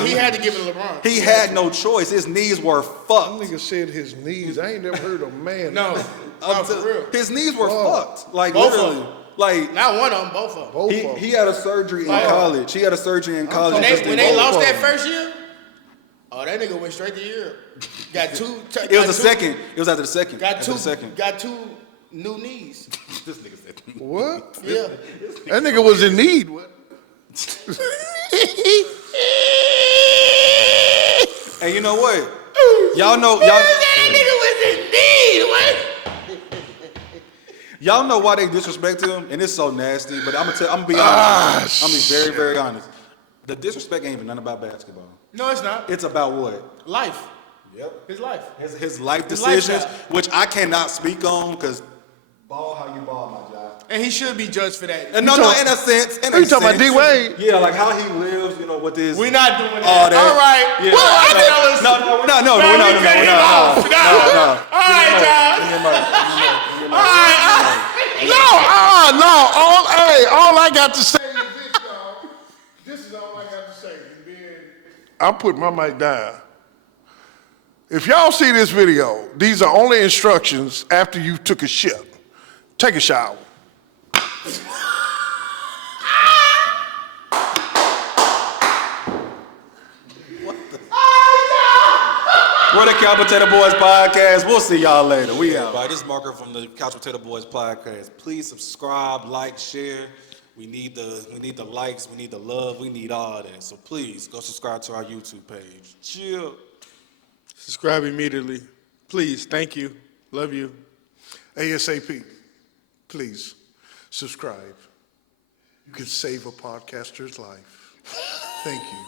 he had to give it to LeBron. He had no choice. His knees were fucked. Nigga said his knees. I ain't never heard a man. No, for real. His knees were fucked. Like Both of literally. them. Like Not one of them, both of them. Both of them. he had a surgery in Like- college. He had a surgery in college. When just they, in when they both lost of that them. first year, oh, that nigga went straight to Europe. Got two. It was the second. It was after the second. Got After two. the second. Got two new knees. This nigga said. What? Yeah. That nigga was in need. What? And you know what? Y'all know y'all know why they disrespect him, and it's so nasty. But I'm gonna be honest. I'm gonna be very, very honest. The disrespect ain't even nothing about basketball. No, it's not. It's about what? Life. Yep. His life. His life His decisions, lifestyle. which I cannot speak on because ball how you ball, my job. And he should be judged for that. And no, in a sense. In a You talking about sense. D-Wade? Yeah, like how he lives, you know, with his. We're not doing that. all that. All right. Yeah. Well, I think I was. No, we're not. No, No, we're not. we cut him off. No. No. All right, John. All right. No. All I got to say is this, y'all. This is all I got to say. I'm putting my mic down. If y'all see this video, these are only instructions after you took a shit. Take a shower. We're the Couch Potato Boys Podcast. We'll see y'all later. We out. This is Marker from the Couch Potato Boys Podcast. Please subscribe, like, share. We need the likes, we need the love, we need all that. So please go subscribe to our YouTube page. Chill. Subscribe immediately. Please. Thank you. Love you. ASAP. Please subscribe. You can save a podcaster's life. Thank you.